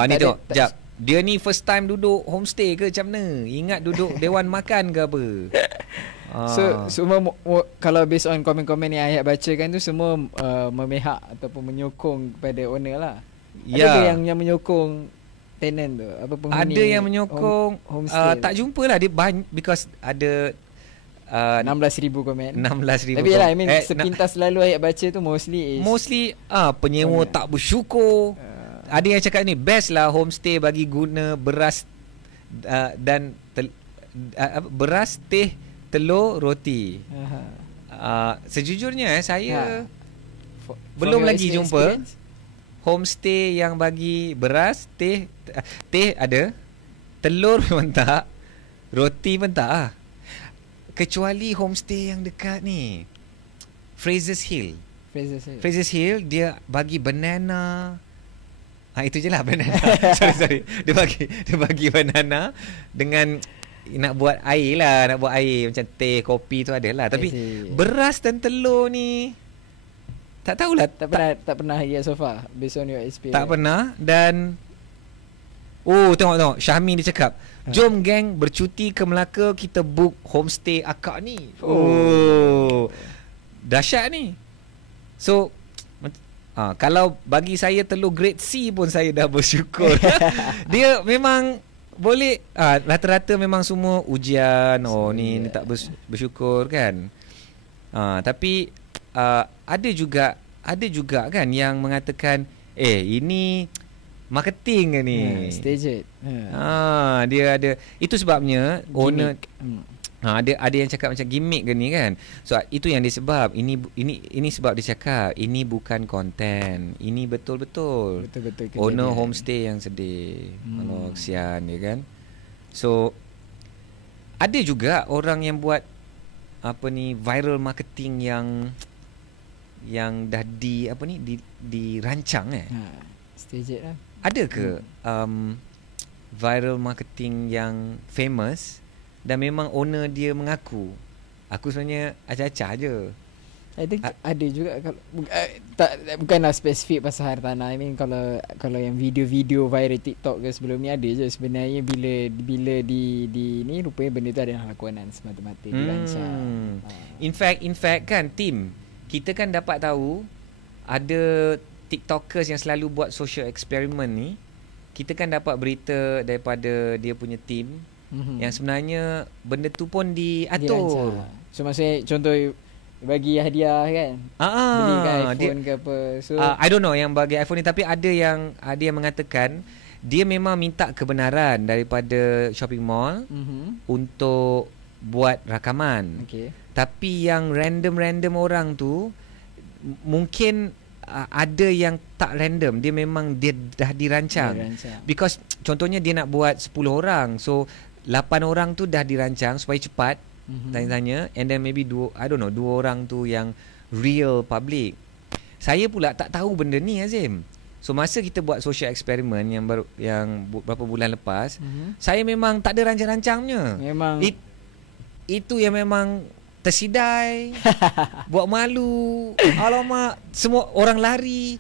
ni tengok, jap. dia ni first time duduk homestay ke macam mana? Ingat duduk dewan makan ke apa? So semua kalau based on komen-komen yang Ayat baca kan tu, semua memihak ataupun menyokong kepada owner lah. Ada yang menyokong tenant tu, apa penghuni? Ada yang menyokong tak jumpalah dia because ada 16,000 komen. 16,000. Tapi lah, I mean sepintas selalu Ayat baca tu mostly penyewa tak bersyukur. Ada yang cakap ni best lah homestay bagi guna beras dan beras, teh, telur, roti. Sejujurnya saya belum lagi jumpa homestay yang bagi beras, teh ada, telur memang tak, roti pun tak kecuali homestay yang dekat ni Fraser's Hill. Dia bagi banana. Itu je lah banana. sorry. Dia bagi banana dengan nak buat air lah, nak buat air macam teh, kopi tu ada lah. Tapi beras dan telur ni tak tahulah. Tak pernah ya so far based on your experience. Tak pernah. Dan tengok Syahmi dia cakap, jom geng bercuti ke Melaka, kita book homestay akak ni. Dahsyat ni. So kalau bagi saya telur grade C pun saya dah bersyukur. Dia memang boleh rata-rata memang semua ujian. Ni tak bersyukur kan. Tapi ada juga kan yang mengatakan ini marketing ke ni, staged. Dia ada, itu sebabnya owner ada yang cakap macam gimmick ke ni kan. So itu yang dia sebab ini sebab dia cakap ini bukan konten, ini betul-betul owner homestay yang sedih. Kalau kesian dia kan. So ada juga orang yang buat viral marketing yang dah dirancang staged lah. Ada ke viral marketing yang famous dan memang owner dia mengaku aku sebenarnya acah-acah je? I think ada juga. Bukanlah spesifik pasal hartanah. I mean kalau yang video-video viral TikTok ke sebelum ni ada je sebenarnya. Bila di ni rupanya benda tu adalah lakonan semata-mata dirancang. In fact kan Tim, kita kan dapat tahu ada TikTokers yang selalu buat social experiment ni. Kita kan dapat berita daripada dia punya team yang sebenarnya benda tu pun diatur. So maksudnya contoh bagi hadiah kan, belikan iPhone ke apa. So I don't know yang bagi iPhone ni, tapi ada yang mengatakan dia memang minta kebenaran daripada shopping mall untuk buat rakaman. Tapi yang random orang tu mungkin ada yang tak random, dia memang dia dah dirancang. Because contohnya dia nak buat 10 orang, so 8 orang tu dah dirancang supaya cepat tanya-tanya, and then maybe 2 orang tu yang real public. Saya pula tak tahu benda ni, Azim. So masa kita buat social experiment yang berapa bulan lepas, saya memang tak ada rancang-rancangnya. Memang itu yang memang tersidai, buat malu. Alamak, semua orang lari.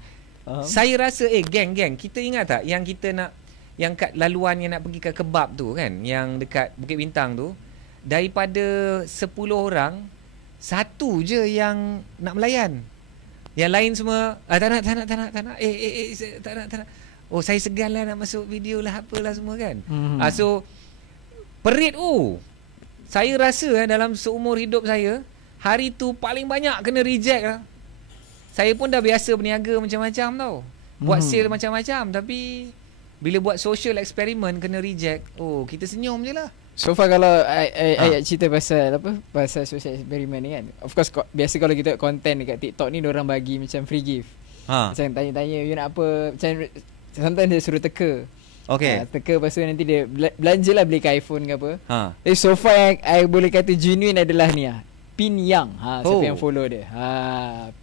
Saya rasa geng, kita ingat tak yang kita nak, yang kat laluan yang nak pergi ke kebab tu kan, yang dekat Bukit Bintang tu, daripada 10 orang 1 je yang nak melayan. Yang lain semua tak nak. Tak nak. Saya segan lah nak masuk video lah, apalah semua kan. So perit saya rasa dalam seumur hidup saya, hari tu paling banyak kena reject lah. Saya pun dah biasa berniaga macam-macam tau, buat sale macam-macam, tapi bila buat social experiment kena reject, kita senyum je lah. So far kalau Ayat cerita pasal social experiment ni kan, of course biasa kalau kita content dekat TikTok ni, diorang bagi macam free gift. Macam tanya-tanya you nak apa, macam sometimes dia suruh teka. Teka, lepas tu nanti dia belanja lah, beli ke iPhone ke apa. So far yang I boleh kata genuine adalah ni Pin Yang. Siapa yang follow dia?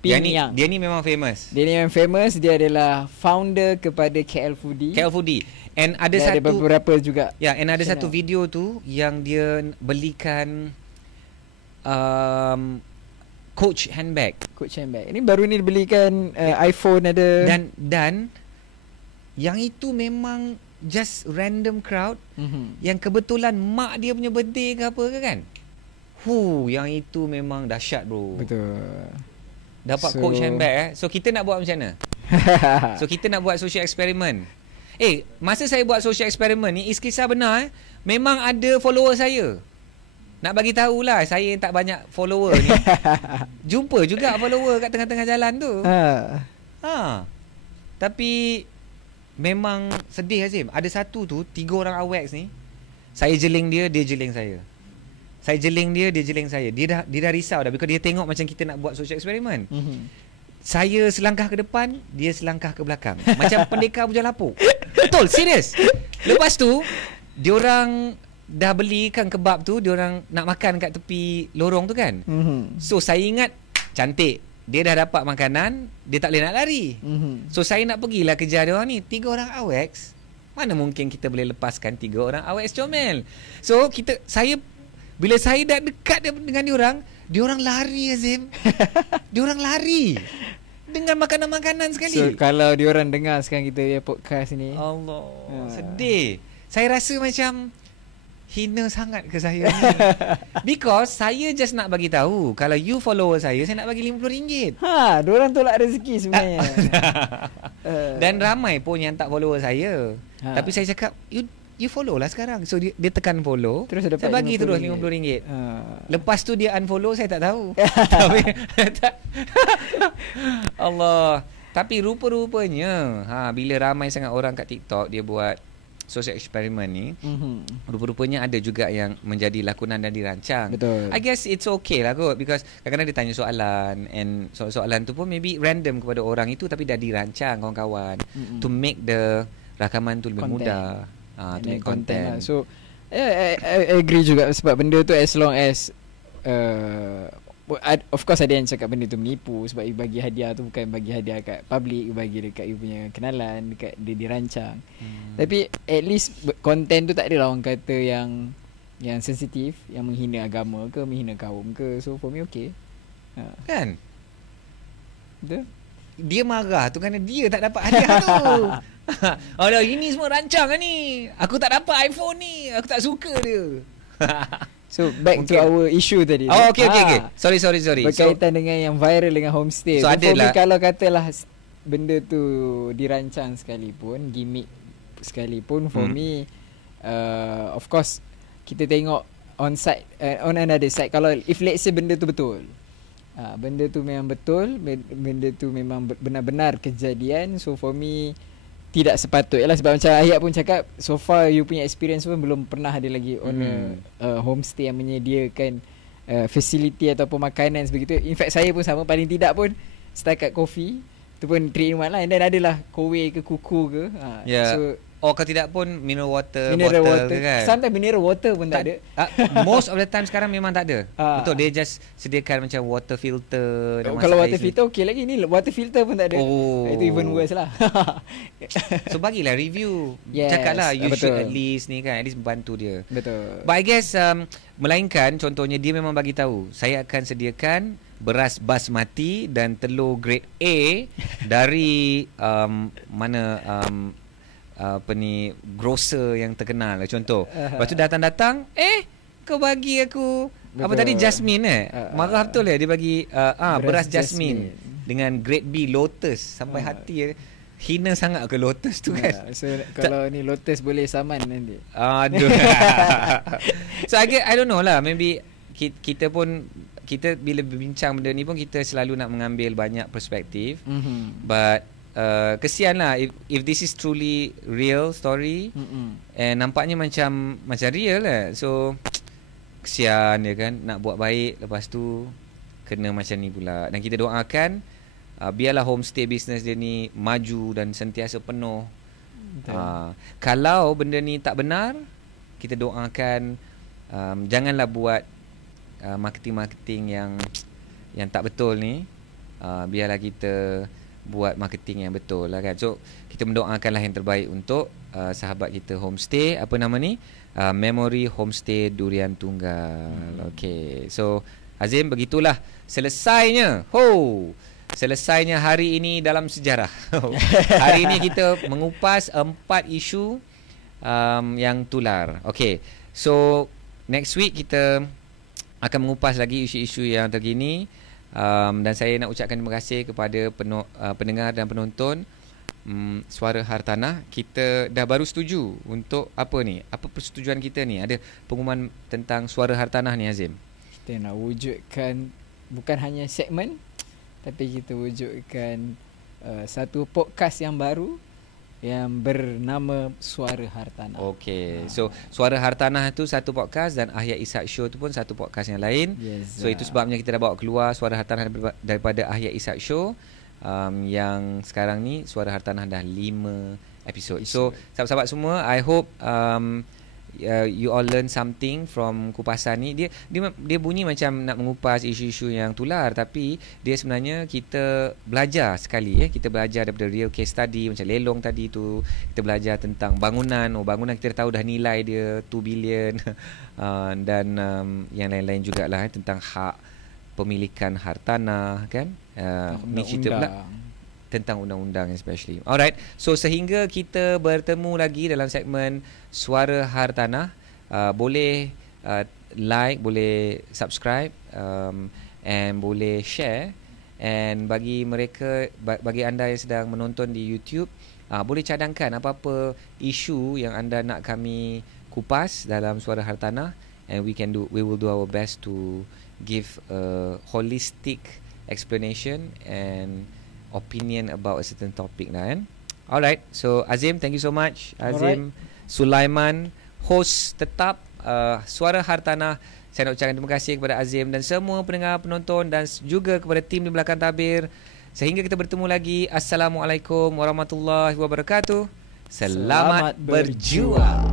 Pin Yang. Dia ni memang famous. Dia adalah founder kepada KL Foodie. And ada beberapa juga. And ada satu video tu yang dia belikan Coach handbag. Ini baru ni dibelikan iPhone ada. Dan yang itu memang just random crowd yang kebetulan mak dia punya birthday ke apa ke kan. Yang itu memang dahsyat bro. Betul. Dapat coach handbag So kita nak buat macam mana? So kita nak buat social experiment. Masa saya buat social experiment ni, kisah benar memang ada follower saya. Nak bagi tahulah, saya yang tak banyak follower ni jumpa juga follower kat tengah-tengah jalan tu. Tapi memang sedih Azim. Ada satu tu 3 orang AWACS ni, saya jeling dia jeling saya. Saya jeling dia jeling saya. Dia dah risau dah because dia tengok macam kita nak buat social experiment. Saya selangkah ke depan, dia selangkah ke belakang. Macam pendekar bujang lapuk. Betul, serius. Lepas tu, diorang dah belikan kebab tu, diorang nak makan kat tepi lorong tu kan. So saya ingat cantik. Dia dah dapat makanan, dia tak boleh nak lari. So saya nak pergilah kejar diorang ni. 3 orang AWACS. Mana mungkin kita boleh lepaskan 3 orang AWACS comel. So bila saya dah dekat dengan diorang lari Azim. Diorang lari dengan makanan-makanan sekali. So kalau diorang dengar sekarang kita punya podcast ni, Allah, sedih. Saya rasa macam hina sangat ke saya ni. Because saya just nak bagi tahu, kalau you follower saya nak bagi RM50. diorang tolak rezeki sebenarnya. Dan ramai pun yang tak follower saya. Tapi saya cakap, you follow lah sekarang. So dia tekan follow, terus saya bagi terus RM50. Lepas tu dia unfollow, saya tak tahu. Tapi Allah. Tapi rupa-rupanya bila ramai sangat orang kat TikTok dia buat social experiment ni, rupa-rupanya ada juga yang menjadi lakonan dan dirancang. Betul. I guess it's okay lah kot, because kadang-kadang dia tanya soalan, and soalan tu pun maybe random kepada orang itu, tapi dah dirancang kawan-kawan to make the rakaman tu lebih mudah. To make content lah. So I agree juga, sebab benda tu as long as of course ada yang cakap benda tu menipu, sebab you bagi hadiah tu bukan bagi hadiah kat public, you bagi dekat you punya kenalan, dekat dia dirancang. Tapi at least content tu tak ada lah orang kata yang sensitif, yang menghina agama ke, menghina kaum ke. So for me okay. Kan? Betul? Dia marah tu kerana dia tak dapat hadiah tu. Alah, ini semua rancangan ni. Aku tak dapat iPhone ni. Aku tak suka dia. So back to our issue tadi. Okay. Sorry. Berkaitan dengan yang viral dengan homestay. So adalah, kalau katalah benda tu dirancang sekalipun, gimmick sekalipun, for me of course kita tengok on side, on another side. Kalau if let's say benda tu betul, benda tu memang betul, benda tu memang benar-benar kejadian, so for me tidak sepatutnya lah. Sebab macam Ayat pun cakap, so far you punya experience pun belum pernah ada lagi on a homestay yang menyediakan facility ataupun makanan sebegitu. In fact saya pun sama, paling tidak pun setakat kopi tu pun 3 in 1 lah. And then adalah kowe ke kuku ke. So kalau tidak pun mineral water water kan. Sometimes mineral water pun tak ada. Most of the time sekarang memang tak ada. Betul, dia just sediakan macam water filter. Kalau water filter okey lagi, ni water filter pun tak ada. Itu even worse lah. So bagilah review. Yes, Cakaplah you betul. should at least ni kan, at least bantu dia. Betul. But I guess melainkan contohnya dia memang bagi tahu, saya akan sediakan beras basmati dan telur grade A dari apa ni, grocer yang terkenal lah contoh. Lepas tu datang kau bagi aku apa tadi, jasmine marah betul dia bagi beras jasmine dengan grade B lotus sampai hati hina sangat ke lotus tu kan. So kalau ni lotus boleh saman nanti. Aduh. So I don't know lah, maybe kita bila berbincang benda ni pun kita selalu nak mengambil banyak perspektif. But kesian lah if this is truly real story, and nampaknya macam real lah. So kesian dia kan, nak buat baik lepas tu kena macam ni pula. Dan kita doakan biarlah homestay business dia ni maju dan sentiasa penuh. Kalau benda ni tak benar, kita doakan janganlah buat marketing yang tak betul ni. Biarlah kita buat marketing yang betul lah kan. So kita mendoakanlah yang terbaik untuk sahabat kita homestay, apa nama ni, Memory Homestay Durian Tunggal. Okay, so Azim, begitulah selesainya hari ini dalam sejarah. Hari ini kita mengupas 4 isu yang tular. Okay, so next week kita akan mengupas lagi isu-isu yang terkini, dan saya nak ucapkan terima kasih kepada pendengar dan penonton Suara Hartanah. Kita dah baru setuju untuk apa persetujuan kita ni? Ada pengumuman tentang Suara Hartanah ni, Azim. Kita nak wujudkan bukan hanya segmen, tapi kita wujudkan satu podcast yang baru yang bernama Suara Hartanah. Okey. So Suara Hartanah tu satu podcast dan Ahya Ishak Show tu pun satu podcast yang lain. Yes, so itu sebabnya kita dah bawa keluar Suara Hartanah daripada Ahya Ishak Show. Yang sekarang ni Suara Hartanah dah 5 episod. So sahabat-sahabat semua, I hope you all learn something from kupasan ni. Dia bunyi macam nak mengupas isu-isu yang tular, tapi dia sebenarnya kita belajar sekali. Kita belajar daripada real case study, macam Lelong tadi tu. Kita belajar tentang bangunan. Bangunan kita tahu dah nilai dia 2 bilion dan yang lain-lain jugalah tentang hak pemilikan hartanah, kan. Ni cerita pula tentang undang-undang especially. Alright, so sehingga kita bertemu lagi dalam segmen Suara Hartanah, boleh like, boleh subscribe, and boleh share. And bagi anda yang sedang menonton di YouTube, boleh cadangkan apa-apa isu yang anda nak kami kupas dalam Suara Hartanah, and we will do our best to give a holistic explanation and opinion about a certain topic lah, kan. Alright, so Azim, thank you so much. Azim Sulaiman, host tetap Suara Hartanah. Saya nak ucapkan terima kasih kepada Azim dan semua pendengar, penonton dan juga kepada tim di belakang tabir. Sehingga kita bertemu lagi. Assalamualaikum warahmatullahi wabarakatuh. Selamat berjuang.